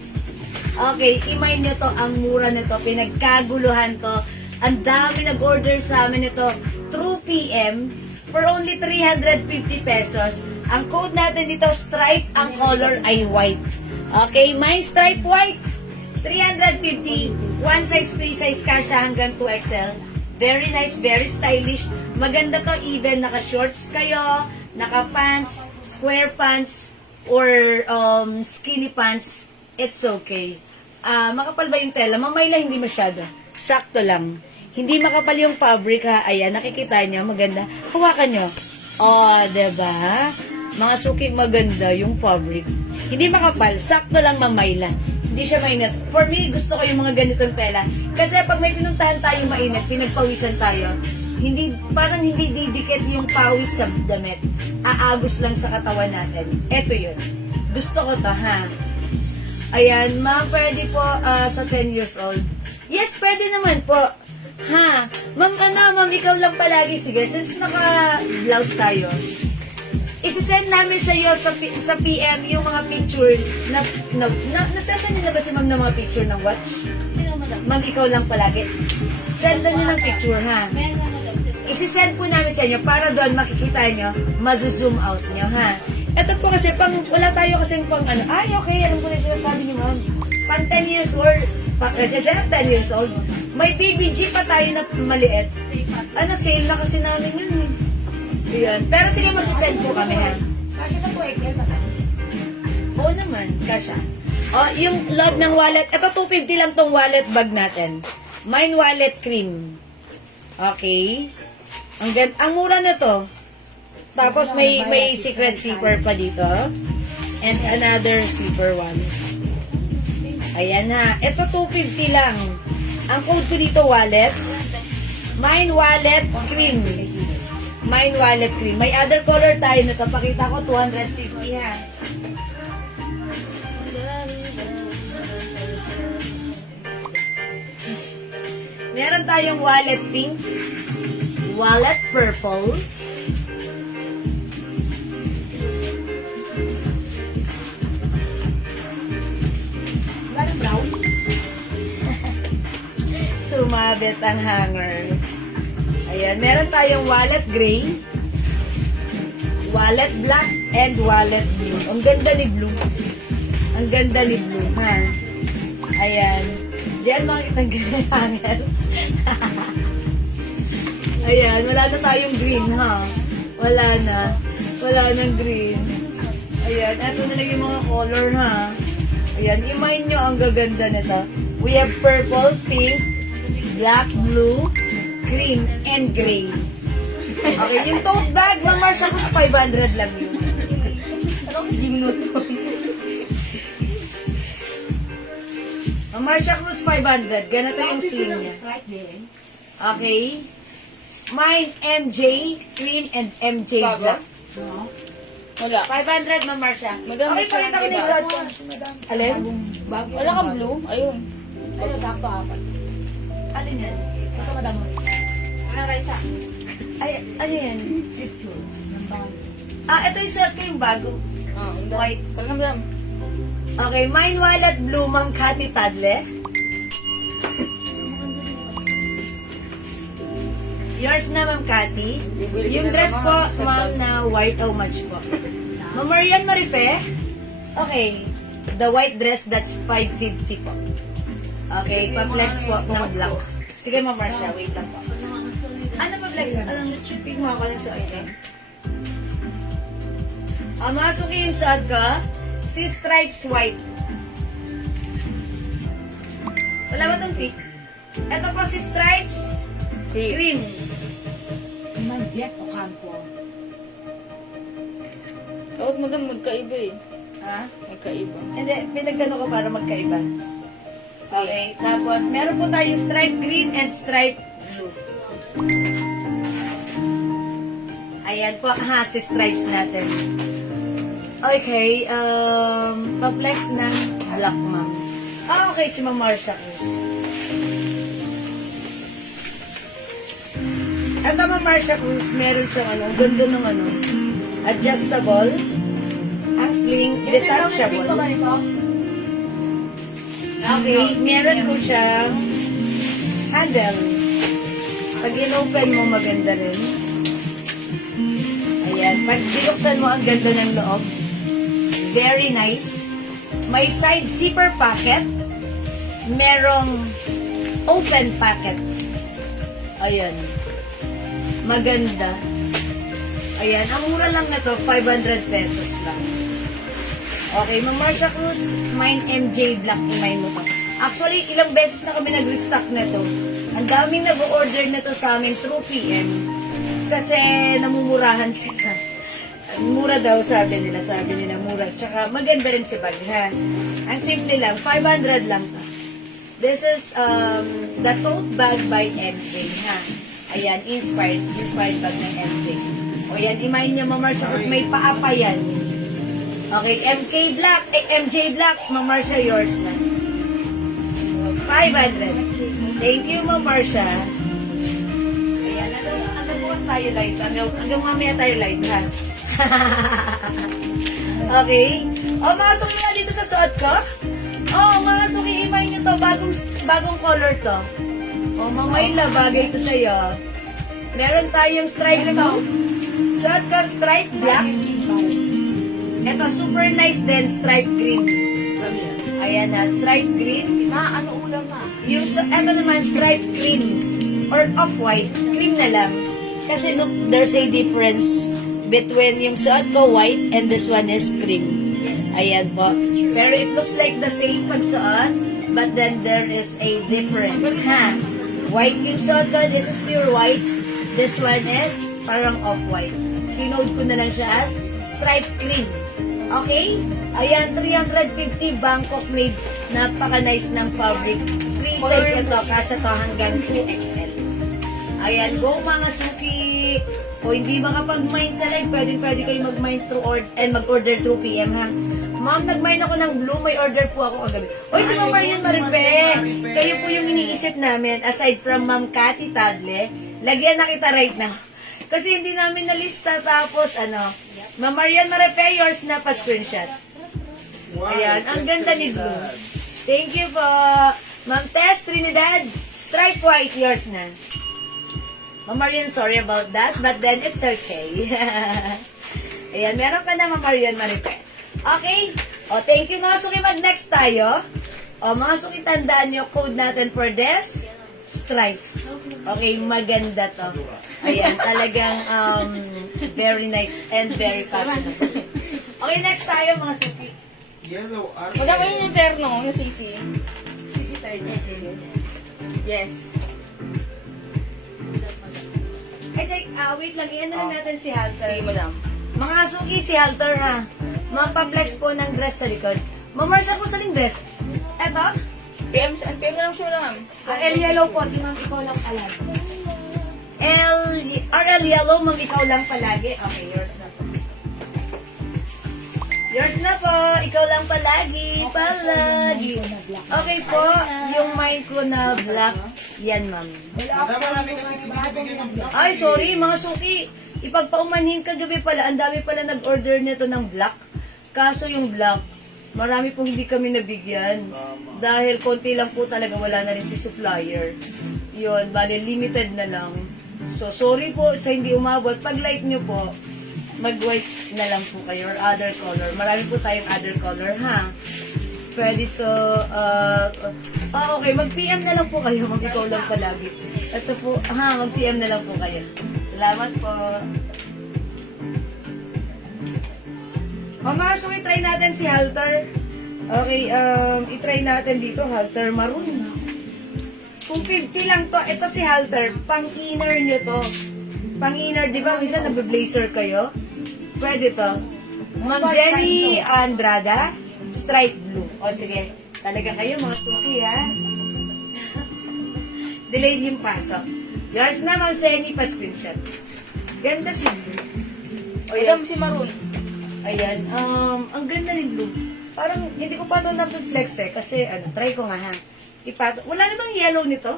Okay, imay nyo to, ang mura nito, pinagkaguluhan to. Ang dami nag-order sa amin ito, through PM, for only 350 pesos. Ang code natin dito, stripe, ang color ay white. Okay, my stripe white, 350, one size, free size, kasya hanggang 2XL. Very nice, very stylish. Maganda to, even naka-shorts kayo, naka-pants, square pants, or skinny pants, it's okay. Makapal ba yung tela? Mamayla, hindi masyado. Sakto lang. Hindi makapal yung fabric, ha. Ayan, nakikita nyo, maganda. Hawakan nyo. Oh, diba? Mga suki maganda yung fabric. Hindi makapal, sakto lang mamayla. Hindi siya mainit. For me, gusto ko yung mga ganitong tela. Kasi pag may pinuntahan tayo mainit, pinagpawisan tayo, parang hindi didikit yung pawis sa damit. Aagos lang sa katawan natin. Eto yun. Gusto ko to, ha? Ayan, ma'am, pwede po sa 10 years old. Yes, pwede naman po. Ha? Ma'am, ikaw lang palagi. Sige, since naka-blouse tayo, isisend namin sa iyo sa PM yung mga picture nasend niyo na ba si ma'am ng mga picture ng watch? Sino madam? Ma'am, ikaw lang palagi. Sendan niyo ng picture, ha? Meron na madam. Isisend po namin sa inyo para doon makikita nyo, mazo-zoom out nyo, ha? Ito po kasi, wala tayo kasing pang ano, ay, okay, alam ko na yung sinasabi niyo, ma'am. Pang 10 years old, 10 years old, may BBG pa tayo na maliit. Ano, sale na kasi namin yun, eh. Ayan. Pero sige, magsisend po kami, ha? Kasi pa po, XL ba tayo? Oo naman, kasha. O, yung log ng wallet, ito 250 lang tong wallet bag natin. Mine wallet cream. Okay. Ang mura na to. Tapos may secret zipper pa dito. And another zipper one. Ayan ha. Ito 250 lang. Ang code ko dito wallet. Mine wallet cream. Mine wallet cream. May other color tayo na to. Pakita ko 250 ha. Meron tayong wallet pink, wallet purple, Walang brown? sumabit ang hanger. Ayan, meron tayong wallet gray, wallet black, and wallet blue. Ang ganda ni blue. Ang ganda ni blue, ha? Ayan. Diyan makikita ang ganda ng hanger. Ayan, wala na tayong green, ha? Wala na. Wala nang green. Ayan, eto na lang yung mga color, ha? Ayan, imahin nyo ang gaganda nito. We have purple, pink, black, blue, cream, and gray. Okay, yung tote bag, Ma'am Marsha, kus 500 lang yun. Ginuto. Ma'am Marsha, kus 500. Ganito yung sling niya. Right there. Okay. Mine, MJ, cream, and MJ black. No? Wala. 500, Ma'am Marsha. Madam, Okay, pakita ko na yung suot ko. Alin? Bago Wala kang blue? Ayun. Ayun, sakto apat. Alin yan? Ito madam. Ano Raisa? Ay, ano yan? Picture ng bago. Ito yung suot ko yung bago. Ah, White. Parang madam. Okay, mine wallet blue, Ma'am Cathy Tadle. Yours na, Ma'am Cathy. Yung dress po, Ma'am, na white, how much po? Ma'am Marian Marife? Okay. The white dress, that's 550 po. Okay, pa-flex po ng black. Sige, Ma'am Marsha, wait lang po. Ano pa-flex? Anong shipping mo ako ng suot eh? Masuki yung suot ko, si Stripes White. Wala ba itong pink? Ito po si Stripes Green. May jet o campo. Oh, madam, magkaiba eh. Ha? Magkaiba. Hindi, pinagkano ko para magkaiba. Okay, tapos meron po tayong stripe green and stripe blue. Ayan po, si stripes natin. Okay, pa-flex ng black, ma'am. Okay, si Ma'am Marsha Cruz. Ito, Ma'am Marsha Cruz, meron siyang ang ganda ng adjustable, ang sling, detachable. Okay, meron po siyang handle. Pag in-open mo, maganda rin. Ayan, pag binuksan mo, ang ganda ng loob. Very nice. May side zipper pocket. Merong open pocket. Ayan. Maganda. Ayan, ang mura lang na to, 500 pesos lang. Okay, Ma'am Marsha Cruz, mine MJ Black, imay mo to. Actually, ilang beses na kami nag-restock na to. Ang daming nag-order na to sa amin through PM. Kasi namumurahan sila. Mura daw, sabi nila mura. Tsaka maganda rin si bag, ha? Ang simple lang, 500 lang to. This is the tote bag by MJ, ha? Ayan, inspired bag ng MJ. O yan, imayin niyo, Ma'am Marcia, kasi may paapa yan. Okay, MJ Black, Ma'am Marcia, yours na. 500. Thank you, Ma'am Marcia. Ayan, hanggang bukas tayo live. Hanggang mamaya tayo live, ha? Okay. O, mga suki na dito sa suot ko. O, mga suki, imayin nyo to. Bagong color to. O, mamayla, bagay to sa'yo. Meron tayong stripe blue. Suot ko, stripe black. Ito, super nice din, stripe green. Ayan na, stripe green. Ano ulam ma? Yung, ito naman, stripe cream. Or off-white. Cream na lang. Kasi look, there's a difference between yung suot ko white and this one is cream. Ayan po. Pero it looks like the same pagsuot, but then there is a difference, ha? White yung suot ko, this is pure white. This one is parang off-white. Pinode ko na lang siya as stripe cream. Okay? Ayan, 350 Bangkok made. Napaka-nice ng fabric. Free size ito, kasya to hanggang 2XL. Ayan, go mga suki! O hindi makapag-mine sa live, pwede kayo mag-mine through and mag-order through PM, ha? Ma'am, nag-mine ako ng blue, may order po ako kagabi. Oy, si Ma'am Marian Maripe! Kayo po yung iniisip namin, aside from Ma'am Cathy Tadle, lagyan na kita right now. Kasi hindi namin nalista, tapos Ma'am Marian Maripe, yours na pa-screenshot. Ayan, ang ganda ni blue. Thank you po. Ma'am Tess Trinidad, stripe white, yours na. Ma'am Marian, sorry about that, but then it's okay. Ayan, meron ka na, Ma'am Marian Maripe. Okay? O, thank you mga suki. Mag-next tayo. O, mga suki, tandaan nyo, code natin for this, stripes. Okay, maganda to. Ayan, talagang very nice and very fashionable. Okay, next tayo mga suki. Yellow art. Maganda yung terno, yung sisi. Sisi third. Yes. Kasi, wait lang, iyan na lang natin si Halter. Sige, madam. Mga suki, si Halter, ha? Mapaplex po ng dress sa likod. Mamarsa po sa dress. Eto? PM na lang siya, madam. Ang yellow po, di ma'am ikaw lang alam. RL Yellow, ma'am, ikaw lang palagi. Okay, yours na po. Yours na po, ikaw lang palagi. Okay po, yung mind ko na black, yan, ma'am. Madama namin kasi binibigyan ng black. Ay, sorry, mga suki. Ipagpaumanhin kagabi pala, ang dami pala nag-order nito ng black. Kaso yung black, marami pong hindi kami nabigyan. Dahil konti lang po talaga, wala na rin si supplier. Yun, bali, limited na lang. So, sorry po sa hindi umabot. Pag like nyo po, mag-white na lang po kayo or other color. Marami po tayong other color, ha? Pwede to, okay, mag-PM na lang po kayo. Mag-ikaw lang palagi. Ito po, mag-PM na lang po kayo. Salamat po. Mama, so i-try natin si halter. Okay, i-try natin dito, halter maroon. Kung 50 lang to, ito si halter, pang-inner nyo to. Pang-inner, di ba? Minsan nag-blazer kayo. Pwede to. Ma'am Jenny Andrada, stripe blue. O sige, talaga kayo mga suki, ha? Delayed yung pasok. Yours na, Ma'am Jenny, pa-screenshot. Ganda si blue. O yan. Madam, si Maroon. Ayan, ang ganda ni blue. Parang, hindi ko pa ito na-flex eh. Kasi, try ko nga ha. Wala na bang yellow nito?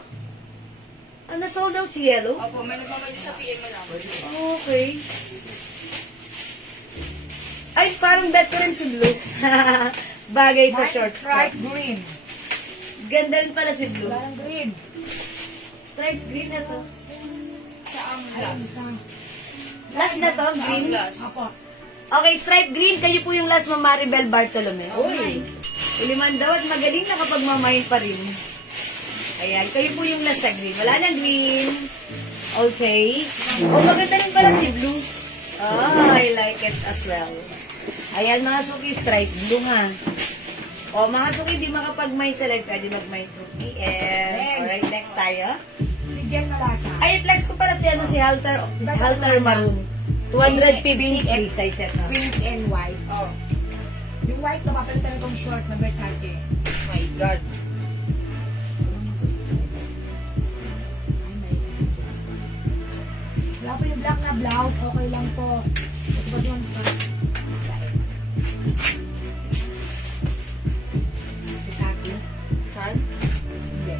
Na-sold out si yellow? Opo, may nagmamay sa PM, madam. Okay. Ay, parang veteran si blue. Bagay sa shorts ko. Stripe green. Ganda rin pala si blue. Walang green. Stripes green na to. Sa ang last. Last na to, Ang green. last. Apo. Okay, stripe green. Kayo po yung last, Ma'am Maribel Bartolome. Uy. Uliman daw at magaling na kapag mamayin pa rin. Ayan, kayo po yung last sa green. Wala nang green. Okay. Maganda rin pala si blue. I like it as well. Ayan, mga suki, stripe blue nga. Mga suki, di makapag-mind sa live, pwede mag-mind through PM. Alright, next tayo. Si Jen Malasa. Ay, flex ko pala si Halter Maroon. 250 free size ito. Pink and white. Oh. Yung white, napapalitan kong short na Versace. My God. Wala po yung black na blouse, okay lang po. Ito ba yun? Versace? Chan? Hindi.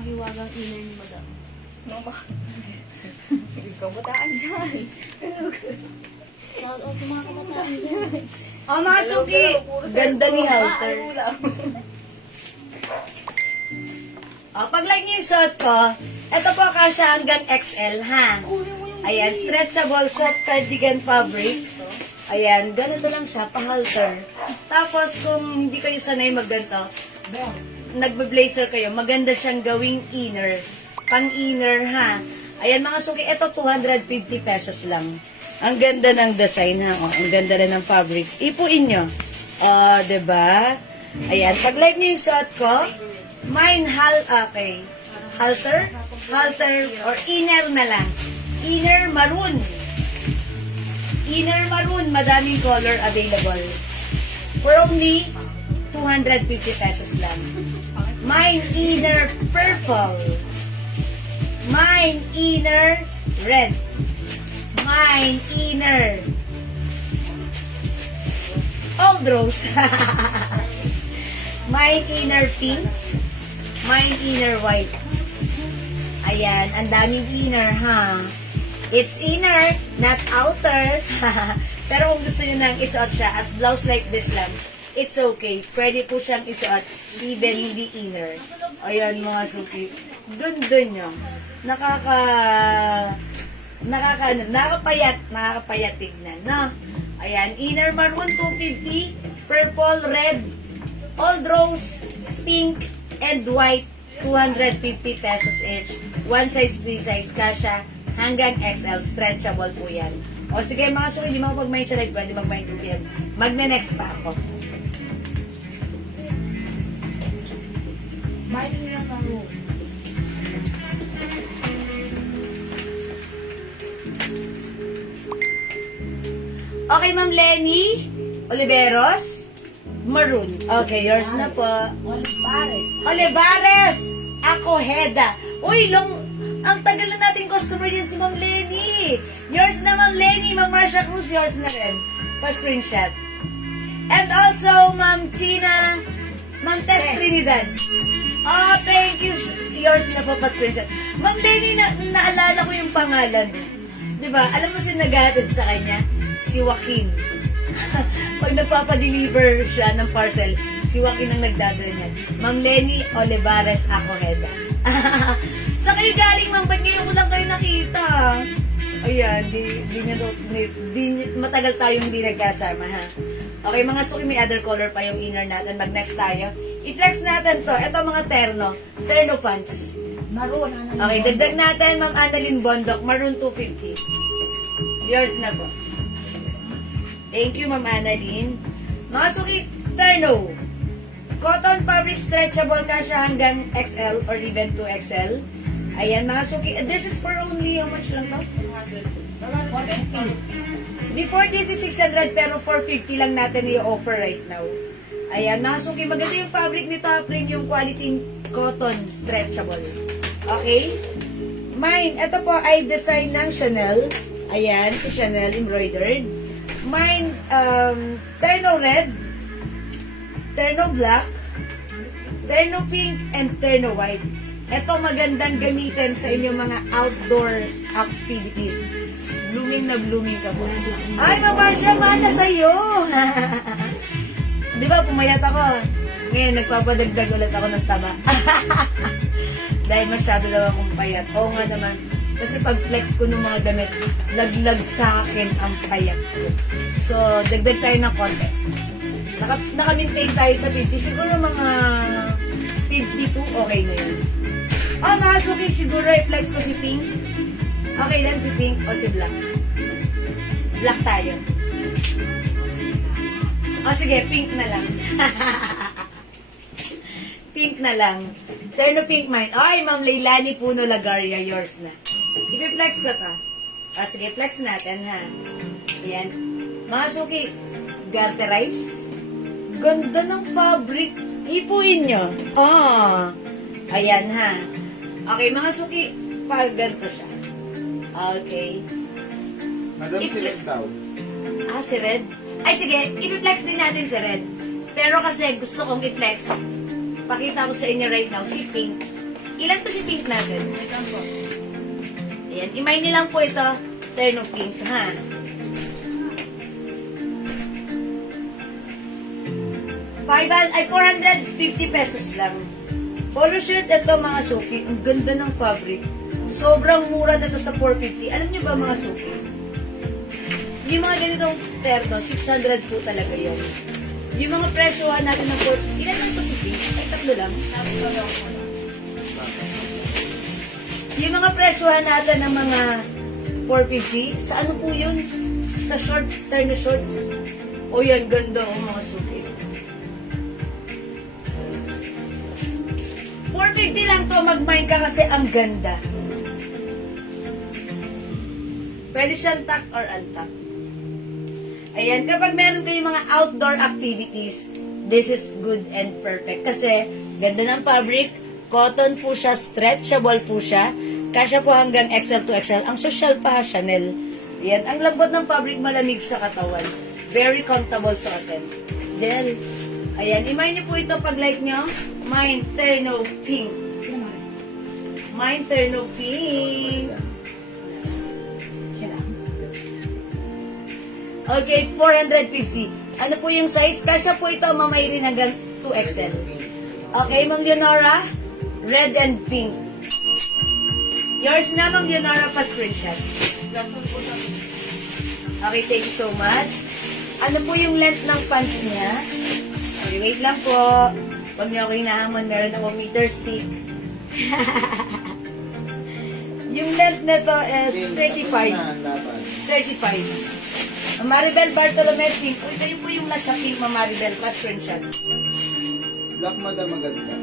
Mahiwagang inner ni madam. No, ba? Ikaw bataan dyan. Shout out sa mga kabataan dyan. Oh, mga suki! Ganda ni Halter. Oh, pag like niyo yung suot ko, ito po kasya hanggang XL, ha? Ayan, stretchable soft cardigan fabric. Ayan, ganito lang siya, pa-halter. Tapos, kung hindi kayo sanay magganto, nagbe-blazer kayo, maganda siyang gawing inner. Pang-inner, ha? Ayan, mga suki, ito 250 pesos lang. Ang ganda ng design, ha? Oh, ang ganda rin ng fabric. Ipuin nyo. Oh, diba? Ayan, pag like nyo yung suot ko, mine okay. Halter or inner na lang. Inner maroon. Inner maroon, madaming color available. For only 250 pesos lang. Mine inner purple. Mine inner red. Mine inner old rose. Mine inner pink. Mine inner white. Ayan, ang daming inner, ha? It's inner, not outer. Pero kung gusto nyo nang isuot siya as blouse like this lang, it's okay. Pwede po siyang isuot even hindi inner. Ayan, mga suki. Ganda nyo. Nakakapayat tignan, no? Ayan, inner maroon 250, purple, red, old rose, pink, and white 250 pesos each. One size, free size, kasha hanggang XL, stretchable po yan. O sige mga suki, hindi makapag-mind sa live, pwede mag-mind po yan. Magne-next pa ako. Mine nila maroon. Okay, Ma'am Lenny Oliveros, maroon. Okay, yours na po. Olivares. Olivares Acojeda. Uy, ang tagal na nating customer din si Ma'am Lenny. Yours na, Ma'am Lenny. Ma'am Marcia Cruz, yours na rin. Pa-screenshot. And also, Ma'am Tina, Ma'am Tess Trinidad. Oh, thank you. Yours na po, pa-screenshot. Ma'am Lenny, naalala ko yung pangalan. Diba? Alam mo si naghatid sa kanya? Si Joaquin. Pag nagpapadeliver siya ng parcel, si Joaquin ang nagdadala niyan. Ma'am Lenny Olivares Acojeda. Sa kayo galing, ma'am, ba't ngayon ko lang kayo nakita? Ayan, matagal tayong hindi nagkasama, ha? Okay, mga suki, may other color pa yung inner natin. Mag-next tayo. I-flex natin to. Ito mga terno pants. Maroon. Okay, dagdag natin, Ma'am Annalyn Bondok, maroon 250. Yours na po. Thank you, Ma'am Annalyn. Mga suki, terno. Cotton fabric stretchable kasya hanggang XL or even 2XL. Ayan, mga suki. This is for only, how much lang to? 450. Before this is 600 pero 450 lang natin i-offer right now. Ayan, mga suki. Maganda yung fabric nito. Premium quality cotton stretchable. Okay? Mine, ito po ay design ng Chanel. Ayan, si Chanel embroidered. Mine, terno red, terno black, terno pink, and terno white. Ito magandang gamitin sa inyong mga outdoor activities. Blooming na blooming ka po. Ay, Mama Marcia, mana sa'yo! Di ba, pumayat ako. Ngayon, nagpapadagdag ulit ako ng taba. Dahil masyado daw akong payat. Oo nga naman. Kasi pag flex ko ng mga damit, laglag sa akin ang payat ko. So, dagdag tayo ng konti. Naka-maintain tayo sa 50. Siguro mga 52, okay na yun. Oh, mga suki, siguro i-flex ko si Pink. Okay, kailan si pink o si black? Black tayo. O sige, pink na lang. Pink na lang. Turn to pink mine. Ay, Ma'am Leilani Puno Lagaria, yours na. I-flex ko to. O sige, flex natin ha. Ayan. Mga suki, garterize. Ganda ng fabric. Ipuin nyo. Oh. Ayan ha. Okay, mga suki, pag ganito siya. Okay. Madam, I-flex. select daw. Ah, si Red? Ay, sige, i-flex din natin si Red. Pero kasi gusto kong i-flex. Pakita ko sa inyo right now, si Pink. Ilan to si Pink natin? Ayan, imay niyo lang po ito. Turn of Pink, ha? Ay, 450 pesos lang. Polo shirt ito, mga suki. Ang ganda ng fabric. Sobrang mura na to sa 450. Alam niyo ba, mga suki? Yung mga ganitong terno, 600 po talaga yun. Yung mga presyohan natin ng 4... Ilan lang po si Pink? Ay, tatlo lang. Yung mga presyohan natin ng mga 450, sa ano po yun? Sa shorts, terno shorts. O yan, ganda o mga suki. 450 lang to, mag-mind ka kasi ang ganda. Pwede siyang tuck or untuck. Ayan, kapag meron kayong mga outdoor activities, this is good and perfect. Kasi, ganda ng fabric, cotton po siya, stretchable po siya, kasya po hanggang XL to XL. Ang social pa, Chanel. Ayan, ang lambot ng fabric, malamig sa katawan. Very comfortable sa atin. Gel. Ayan, imay niyo po ito pag like nyo. Mine, terno, pink. Mine, terno, pink. Okay, 450. Ano po yung size? Kasya po ito, mamay rin hanggang 2XL. Okay, Ma'am Leonora? Red and pink. Yours na, Ma'am Leonora, pa-screenshot. Okay, thank you so much. Ano po yung length ng pants niya? Okay, wait lang po. Pag niyo ako hinahamon, meron ako meter stick. Yung length nito is 35. 35. Maribel Bartolome, pink. Uy, kayo po yung nasa pink, Maribel. Pa-screenshot. Black, madam, maganda.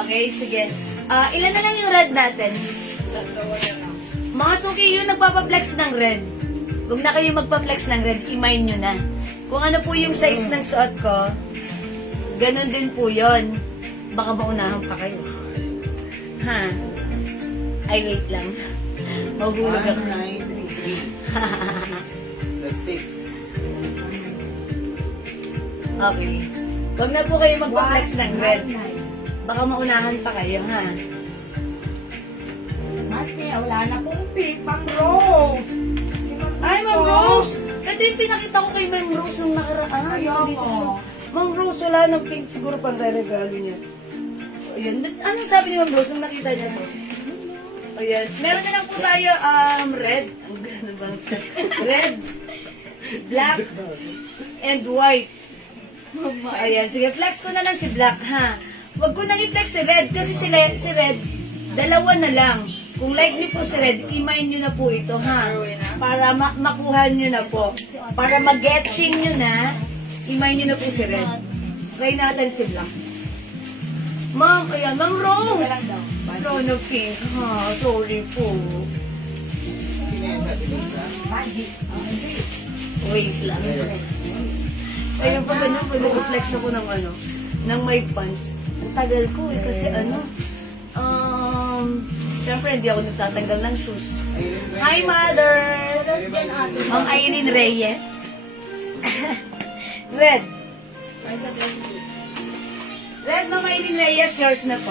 Okay, sige. Ilan na lang yung red natin? Mga suki, yung nagpapaplex ng red. Huwag na kayo magpa-flex ng red, i-mine nyo na. Kung ano po yung size ng suot ko, ganun din po yon. Baka maunahan pa kayo. Ha? Ay, wait lang. Maghulog ako. 193. The 6. Okay. Huwag na po kayo magpa-flex ng red. Baka maunahan pa kayo, ha? Mate, wala na pong pink, Ma'am Rose. Ay, Ma'am Rose! Ito yung pinakita ko kay Ma'am Rose nung nakaraan. Ayaw Dito ko. siya. Ma'am Rose, wala ng pink. Siguro pang re-regalo niya. Ayan. Anong sabi ni Ma'am Rose nung nakita niya to? Ayan. Meron na lang po tayo, red. Ang ganda bang skirt? Red, black, and white. Ayan. Sige, flex ko na lang si black, ha? Huwag ko nang i-flex si red kasi si red, dalawa na lang. Kung like niyo po si red, i-mine niyo na po ito, ha? Para makuha niyo na po. Para mag-getching niyo na, i-mine niyo na po si red. Try natin si black. Ma'am, ayan, Ma'am Rose. No, no pink. Ha, sorry po. Magic. Wait lang. Ayun pa ganun, pag nag-flex ako ng ng may pants. Ang tagal ko eh, kasi syempre hindi ako nagtatanggal ng shoes. Hi, Mother! Ang Aileen Reyes. Red. Red, Ma'am Aileen Reyes, yours na po.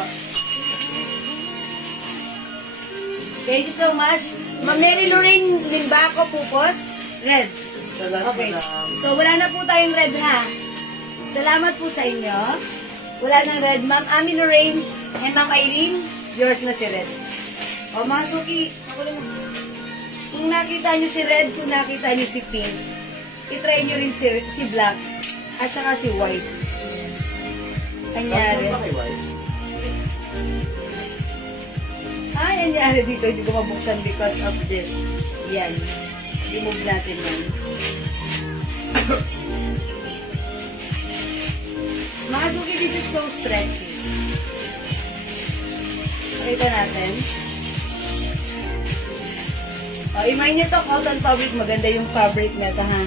Thank you so much. Ma'am Mary Lorraine Limbaco, Pupos. Red. Okay. So, wala na po tayong red, ha? Salamat po sa inyo. Wala nang red. Ma'am Ami Lorraine and Ma'am Aileen, yours na si red. O, mga suki, kung nakita niyo si red, kung nakita niyo si pink, itry niyo rin si black at saka si white. Kanyari. Ay, nangyari dito, hindi ko mabuksan because of this. Yan. Remove natin yan. Mga suki, this is so stretchy. Pakita natin. O, imayin nyo to, cotton fabric. Maganda yung fabric na ito, ha?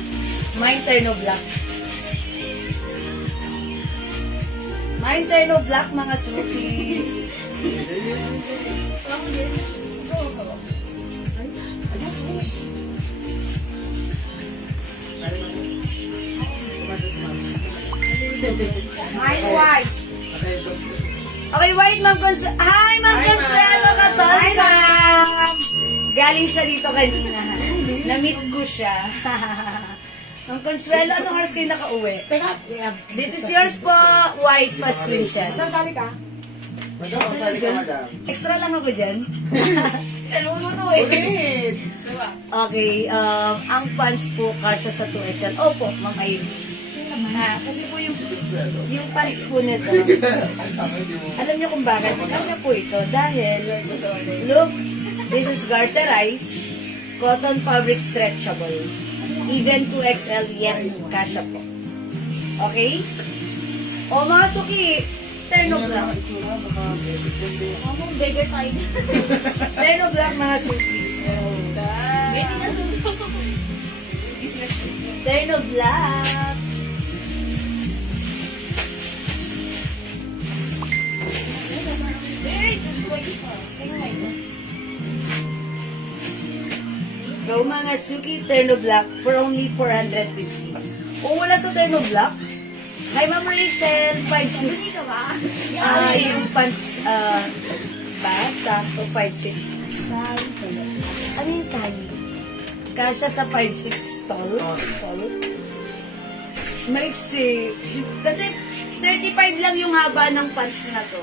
Mine Terno Black. Mine Terno Black, mga suki. Mine white. Okay, white, Ma'am Consuelo. Hi, Ma'am Consuelo Katolka. Hi, ma'am. Galing siya dito kanina. Na-meet ko siya. Ma'am Consuelo, anong oras kayo nakauwi? Teka, This is yours po. White pa screenshot. nasali ka? Madam, masali ka, madam. Extra lang ako dyan. Sa lulo to eh. Ulit! Diba? Okay, ang pants po kasya sa 2XL. Opo, Ma'am Irene. Kasi po yung pants po nito, alam niyo kung bakit? Kasya po ito dahil, look, this is garterized, cotton fabric stretchable. Even 2XL, yes, kasya po. Okay? O mga suki, terno black. Mamang beggar tayo. Terno black mga suki. Pwede na susunod. Terno black. Go mga suki, terno black for only 450. Kung wala sa terno black, hi Ma'am Rachel, 5'6". Ka ba? Yung pants, ba? Sakto, 5'6". Ano yung tali? Kasya sa 5'6" tall. Tall. Maiksi. Kasi 35 lang yung haba ng pants na to.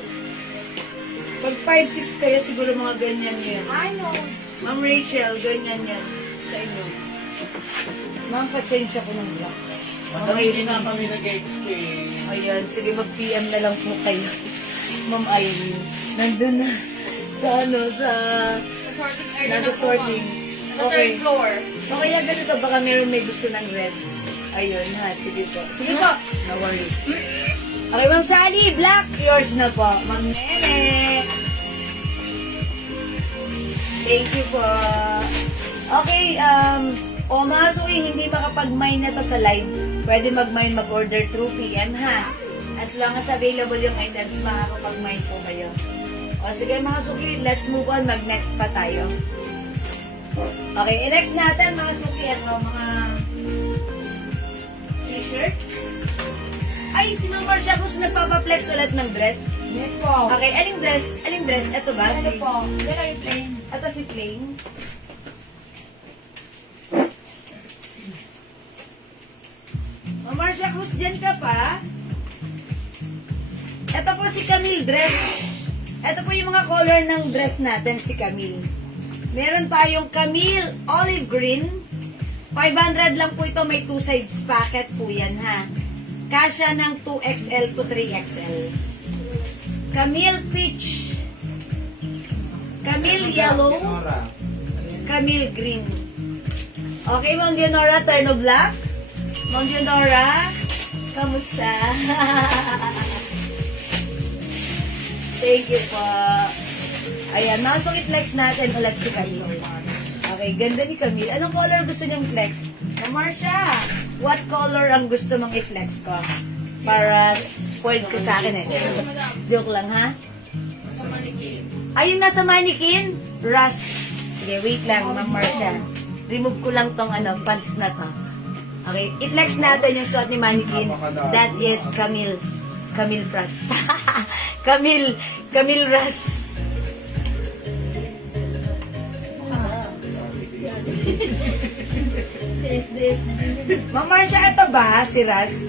Pag 5'6" kayo, siguro mga ganyan yan. I know. Ma'am Rachel, ganyan yan sa inyo. Ma'am, pa-change ako ng black. Madam, hindi na kami nag-exchange. Ayan, sige mag-PM na lang po kayo. Ma'am Irene. Nandun na. Sa ano, sa... Sorting area Nasa na po, sorting. ma'am. Sa Okay. third floor. So, kaya ganito, baka meron may gusto ng red. Ayun ha, sige po. Sige po. No worries. Okay, Ma'am Sally, black. Yours na po. Ma'am Nene. Thank you po. Okay, o mga suki, hindi makapag-mine na to sa live. Pwede mag-mine, mag-order through PM ha. As long as available yung items, makakapag-mine po kayo. O sige mga suki, let's move on. Mag-next pa tayo. Okay, next natin mga suki, mga t-shirts. Ay, si Ma'am Marcia gusto nagpapaplex ulit ng dress. Yes po. Okay, aling dress? Aling dress? Ito ba? Ano po? Pero yung plain. Ito si plain. Ma'am Marcia Cruz, dyan ka pa? Ito po si Camille dress. Ito po yung mga color ng dress natin, si Camille. Meron tayong Camille olive green. 500 lang po ito. May 2 sides packet po yan, ha? Kasya ng 2XL to 3XL. Camille peach. Camille yellow. Camille green. Okay, Ma'am Leonora, Terno Black. Ma'am Leonora, kamusta? Thank you po. Ayan, masok i-flex natin ulit si Camille. Okay, ganda ni Camille. Anong color gusto niyong flex? Ma'am Marcia, what color ang gusto mong i-flex ko? Para spoiled ko sa akin eh. Joke lang, ha? Sa mannequin. Ayun, nasa mannequin. Rust. Sige, wait lang, Ma'am Marcia. Remove ko lang tong pants na to. Okay, i-flex natin yung suot ni mannequin. That is Camille. Camille Prats. Camille Rust. This. Ma'am Marcia, ito ba si Ras?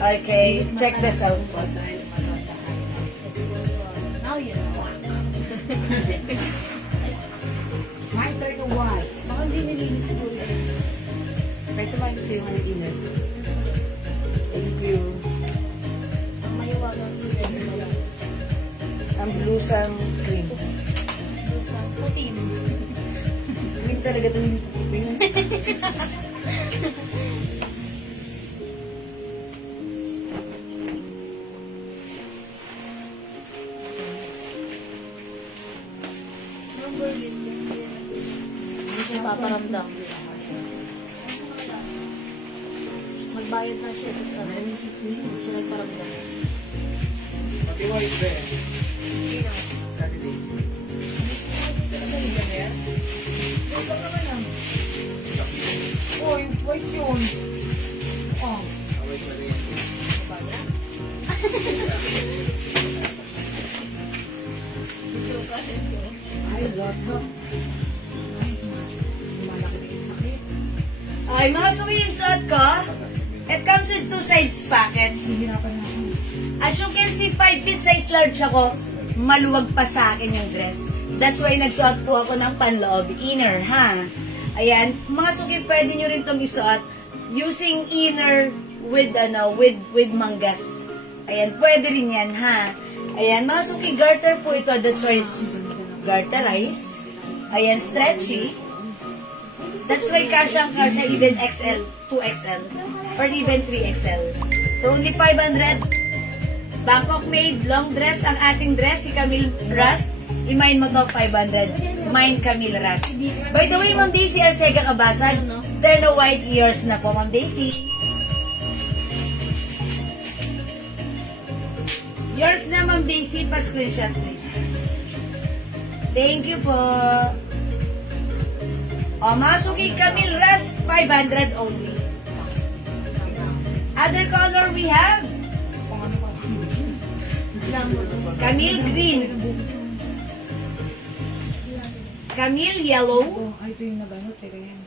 Okay, check this out. Now you know. My turn to white. Baka hindi nilinis siguro. May samahin sa yung dinner. Thank you. Mayawagang Ang blusang cream. team. Hindi talaga ito yung Hindi siya paparamdam. Magbayad na siya sa hindi siya nagparamdam. Matiwai ba eh? Sino? Saturday. Uy, wait yun. Oh. Away pa rin. Ay, Lord, no. Malaki na yung sakit. Ay, mga suki yung suot ko. It comes with 2 sides pockets. Hihirapan na ako. As you can see, 5 feet size large ako. Maluwag pa sa akin yung dress. That's why nagsuot po ako ng panloob inner, ha? Ayan, mga suki, pwede nyo rin itong isuot using inner with, with manggas. Ayan, pwede rin yan, ha? Ayan, mga suki, garter po ito. That's why it's garterized. Ayan, stretchy. That's why kasha even XL, 2XL, or even 3XL. For only 500, Bangkok made, long dress ang ating dress, si Camille Rust. I-mine mo to, 500. Mine Camille Rust. By the way, Ma'am Daisy Arcega Kabasag, turn the white ears na po, Ma'am Daisy. Yours na, Ma'am Daisy, pa-screenshot please. Thank you po. O, Masuki Camille Rust, 500 only. Other color we have, Camille Green, Camille Yellow, Oh, ay, ito yung nagano. Teka yan.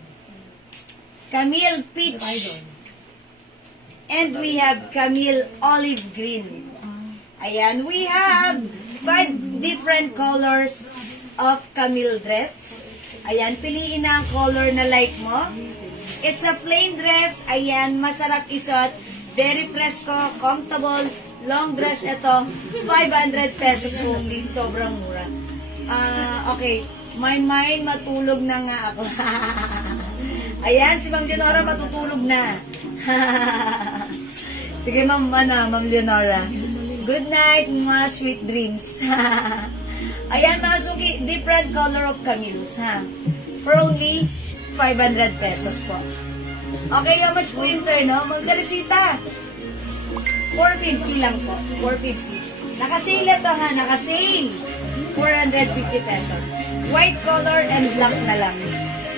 Camille Peach, and we have Camille Olive Green. Ayan, we have 5 different colors of Camille dress. Ayan, piliin na ang color na like mo. It's a plain dress. Ayan, masarap isuot. Very fresco, comfortable, long dress ito. 500 pesos only. Sobrang mura. Okay. My mind, matulog na nga ako. Ayan, si Ma'am Leonora matutulog na. Sige, Ma'am Leonora. Good night, mga sweet dreams. Ayan, mga suki, different color of Camille's, ha? For only 500 pesos po. Okay, how much po yung turn, no? Ma'am Teresita, 450 lang po. 450. Nakasale ito, ha? Nakasale. 450 pesos. White color and black na lang.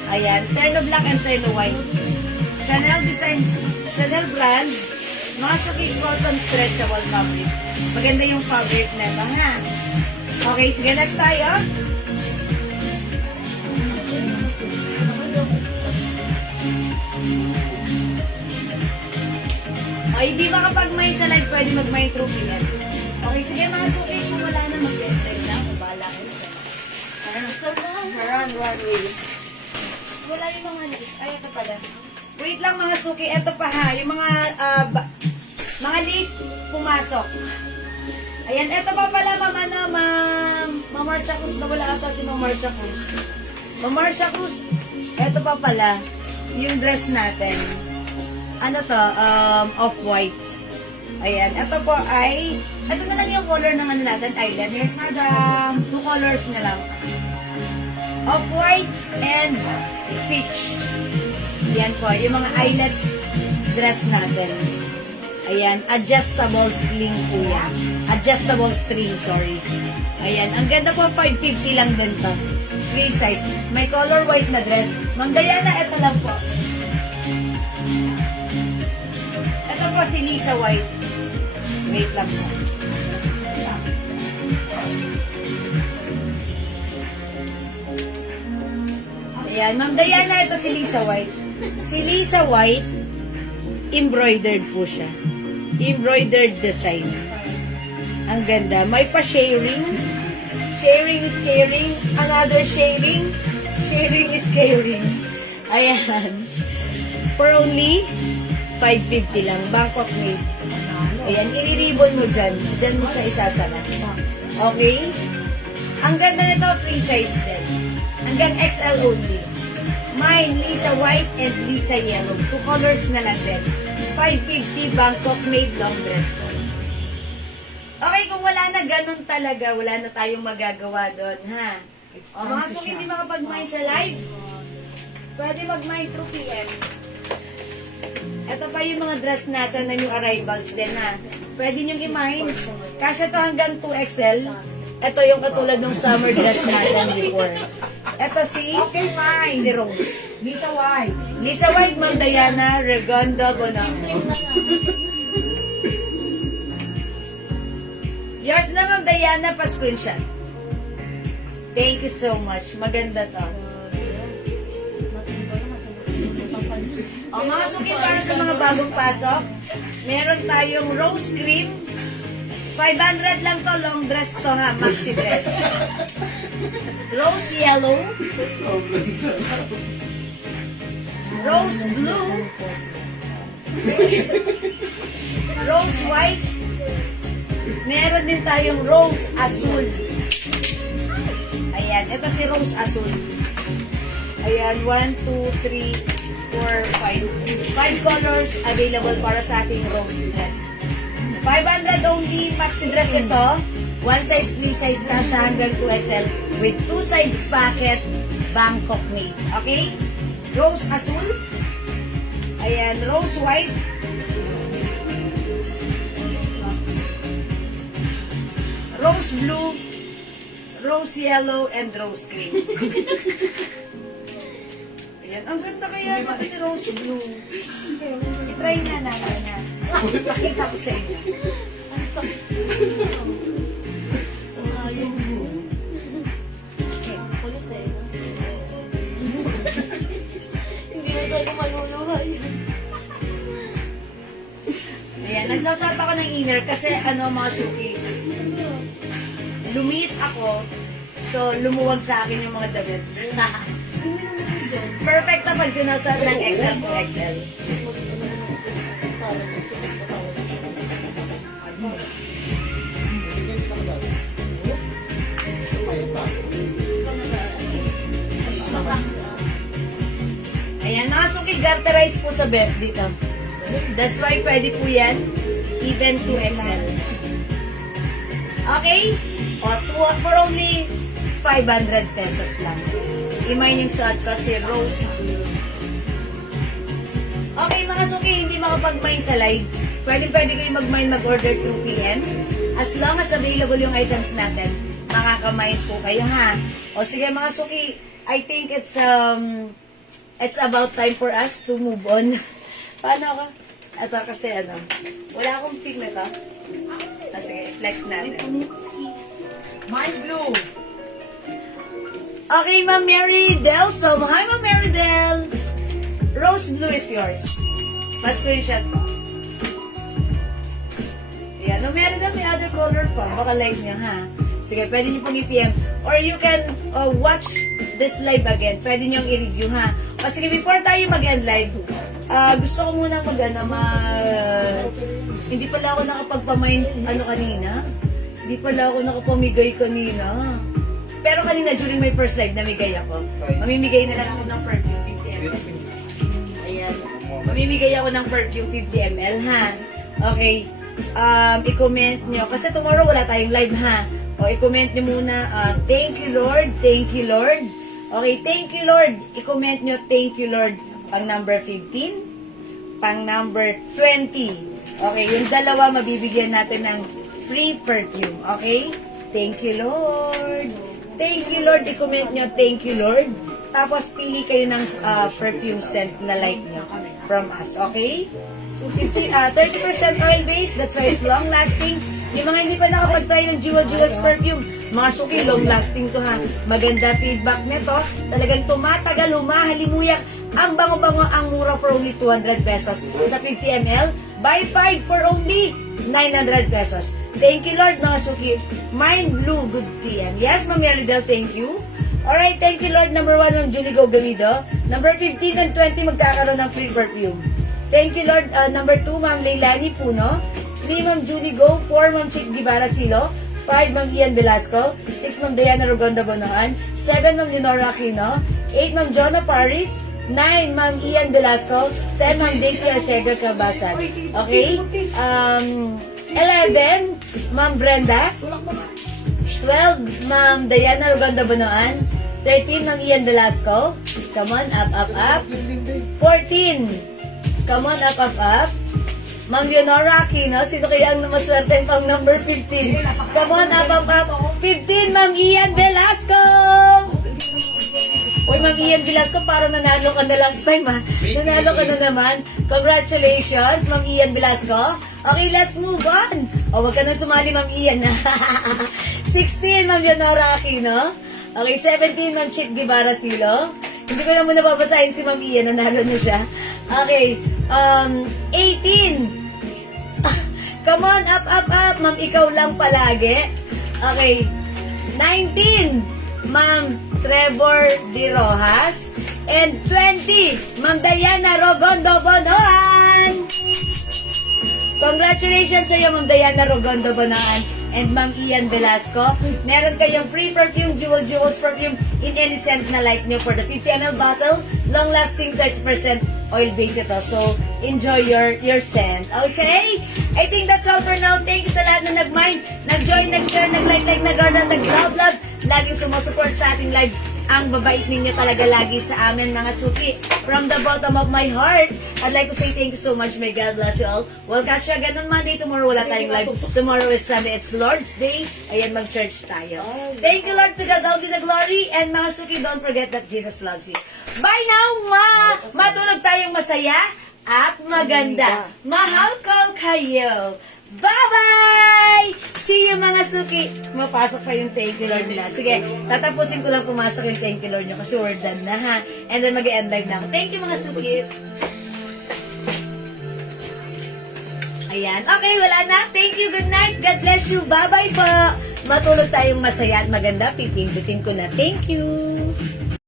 Ayan, terno black and terno white. Chanel design, Chanel brand, mga suki cotton stretchable fabric. Maganda yung fabric na ito, ha? Okay, sige, next tayo. O, hindi ba kapag may sa live, pwede mag-may trophy yan? Okay, sige, mga suki, kung wala na, mag-enter na. Mabala ko. Around one way. Wala yung mga liit. Ay, ito pala. Wait lang mga suki. Ito pa ha. Yung mga mga liit pumasok. Ayan. Ito pa pala Ma'am Marcia Cruz. Nawala ata si Ma'am Marcia Cruz. Ma'am Marcia Cruz. Ito pa pala. Yung dress natin. Ano to? Off-white. Ayan. Ito po ay ito na lang yung color ng ano natin. Eyelets. Yes, madam. 2 colors na lang. Off-white and peach. Ayan po, yung mga eyelets dress natin. Ayan, adjustable sling po yan. Adjustable string, sorry. Ayan, ang ganda po, 550 lang din to. Free size. May color white na dress. Ma'am Diana, ito lang po. Ito po si Lisa White. Wait lang po. Ayan, Ma'am Diana, ito si Lisa White. Si Lisa White, embroidered po siya. Embroidered design. Ang ganda. May pa-sharing. Sharing is caring. Another sharing. Sharing is caring. Ayan. For only 550 lang. Bangkok made. Ayan, i-ribbon mo dyan. Dyan mo siya isasala. Okay? Ang ganda nito, free size din. Hanggang XL only. Mine, Lisa White and Lisa Yellow. 2 colors na lang din. 550 Bangkok made long dress ko. Okay, kung wala na ganun talaga, wala na tayong magagawa doon, ha? O, mga suki, hindi makapag-mine sa live. Pwede mag-mine through PM. Ito pa yung mga dress natin na new arrivals din, ha? Pwede nyo i-mine. Kasya to hanggang 2XL. Ito yung katulad ng summer dress natin before. Ito si Rose. Lisa White. Lisa White, Ma'am Diana, Regonda, Bonamo. Yours na, Ma'am Diana, pa-screenshot. Thank you so much. Maganda to. O, mga suki para sa mga bagong pasok, meron tayong rose cream. 500 lang to, long dress to ha, maxi dress. Rose yellow. Rose blue. Rose white. Meron din tayong rose azul. Ayan, ito si rose azul. Ayan, 1, 2, 3, 4, 5. 5 colors available para sa ating rose dress. 500 only, maxi dress ito. 1 size, free size kasha hanggang 2XL with 2 sides pocket, Bangkok made. Okay? Rose azul. Ayan, rose white. Rose blue, rose yellow, and rose cream. Ayan, ang ganda kaya natin ni rose blue. I-try na natin na. Pakita ko sa inyo. Hindi mo tayo maluluhay. Ayan, nagsasot ako ng inner kasi mga suki. Lumiit ako, so lumuwag sa akin yung mga damit. Perfect na pag sinasot ng XL to XL. Ayan, nakasuki garterize po sa birthday ka. That's why pwede po yan, even 2XL. Okay? O, for only 500 pesos lang. Imay yung suot ko si Rose Blue. Okay, mga suki, hindi makapag-mine sa live. Pwede kayo mag-mine, mag-order through PM. As long as available yung items natin, makaka-mine po kayo, ha? O sige, mga suki, I think it's about time for us to move on. Paano ako? Ito kasi wala akong pick na to. Sige, flex natin. Mine blue. Okay, Ma'am Mary Del. So, hi, Ma'am Mary Del. Rose blue is yours. Pa-screenshot po. Yan. No, Mary Del, may other color pa. Baka like nyo, ha? Sige, pwede nyo pong i-PM. Or you can watch this live again. Pwede nyo i-review, ha? O sige, before tayo mag-end live, gusto ko muna hindi pala ako nakapagpamain kanina. Hindi pala ako nakapamigay kanina. Pero kanina, during my first live, namigay ako. Mamimigay na lang ako ng perfume 50 ml. Ayan. Mamimigay ako ng perfume 50 ml, ha? Okay. I-comment nyo. Kasi tomorrow wala tayong live, ha? O, i-comment nyo muna, thank you, Lord. Thank you, Lord. Okay, thank you, Lord. I-comment nyo, thank you, Lord. Pang number 15. Pang number 20. Okay, yung dalawa, mabibigyan natin ng free perfume. Okay? Thank you, Lord. Thank you, Lord. I-comment nyo, thank you, Lord. Tapos, pili kayo ng perfume scent na like nyo from us. Okay? 30% oil-based. That's why it's long-lasting. Yung mga hindi pa nakapag-try ng Jewels perfume, mga suki, long-lasting to, ha. Maganda feedback nito. Talagang tumatagal, humahalimuyak. Ang bango-bango, ang mura for only 200 pesos. Sa 50 ml, buy 5 for only 900 pesos. Thank you, Lord, mga suki. Mine blue, good PM. Yes, Ma'am Meridel, thank you. Alright, thank you, Lord. Number 1, Ma'am Julie Go Gamido. Number 15 and 20, magkakaroon ng free perfume. Thank you, Lord. Number 2, Ma'am Leilani Puno. 3, Ma'am Julie Go. 4, Ma'am Chick Guevara Silo. 5, Ma'am Ian Velasco. 6, Ma'am Diana Rogonda Bonoan. 7, Ma'am Leonora Aquino. 8, Ma'am Jonah Paris. 9, Ma'am Ian Velasco. 10, Ma'am Daisy Arcega Cabasan. Okay? 11, Ma'am Brenda. 12, Ma'am Diana Rogonda Bonoan. 13, Ma'am Ian Velasco. Come on, up. 14, come on, up. Ma'am Leonora Aquino. Sino kaya ang maswerte pang number 15? Come on, up. 15, Ma'am Ian Velasco. Uy, Ma'am Ian Velasco, parang nanalo ka na last time, ha? Nanalo ka na naman. Congratulations, Ma'am Ian Velasco. Okay, let's move on. O, wag ka nang sumali, Ma'am Ian. 16, Ma'am Leonora Aquino. Okay, 17, Ma'am Chit Guevara Silo. Hindi ko na muna babasahin si Ma'am Ian, nanalo na siya. Okay, 18. Come on, up. Ma'am, ikaw lang palagi. Okay, 19, Ma'am Trevor De Rojas. And 20, Ma'am Diana Rogondo Bonoan. Congratulations sa iyo, Ma'am Diana Rogondo Bonoan and Ma'am Ian Velasco. Meron kayong free perfume, Jewels perfume in any scent na like nyo for the 50 ml bottle. Long-lasting 30% oil-based ito. So, enjoy your scent. Okay? I think that's all for now. Thank you sa lahat na nag-mind, nag-join, nag-share, nag-like, nag-order, nag-love. Laging sumusupport sa ating live. Ang babait ninyo talaga lagi sa amin, mga suki. From the bottom of my heart, I'd like to say thank you so much. May God bless you all. We'll catch you again on Monday. Tomorrow wala tayong live. Tomorrow is Sunday. It's Lord's Day. Ayan, mag-church tayo. Thank you, Lord. To God all be the glory. And mga suki, don't forget that Jesus loves you. Bye now, matulog tayong masaya at maganda. Mahal ko kayo. Bye-bye! See you, mga suki. Mapasok pa yung thank you, Lord nila. Sige, tatapusin ko lang pumasok yung thank you, Lord nyo kasi we're done na, ha? And then mag-end live na ako. Thank you, mga suki. Ayan. Okay, wala na. Thank you. Good night. God bless you. Bye-bye po. Matulog tayong masaya at maganda. Pipindutin ko na. Thank you.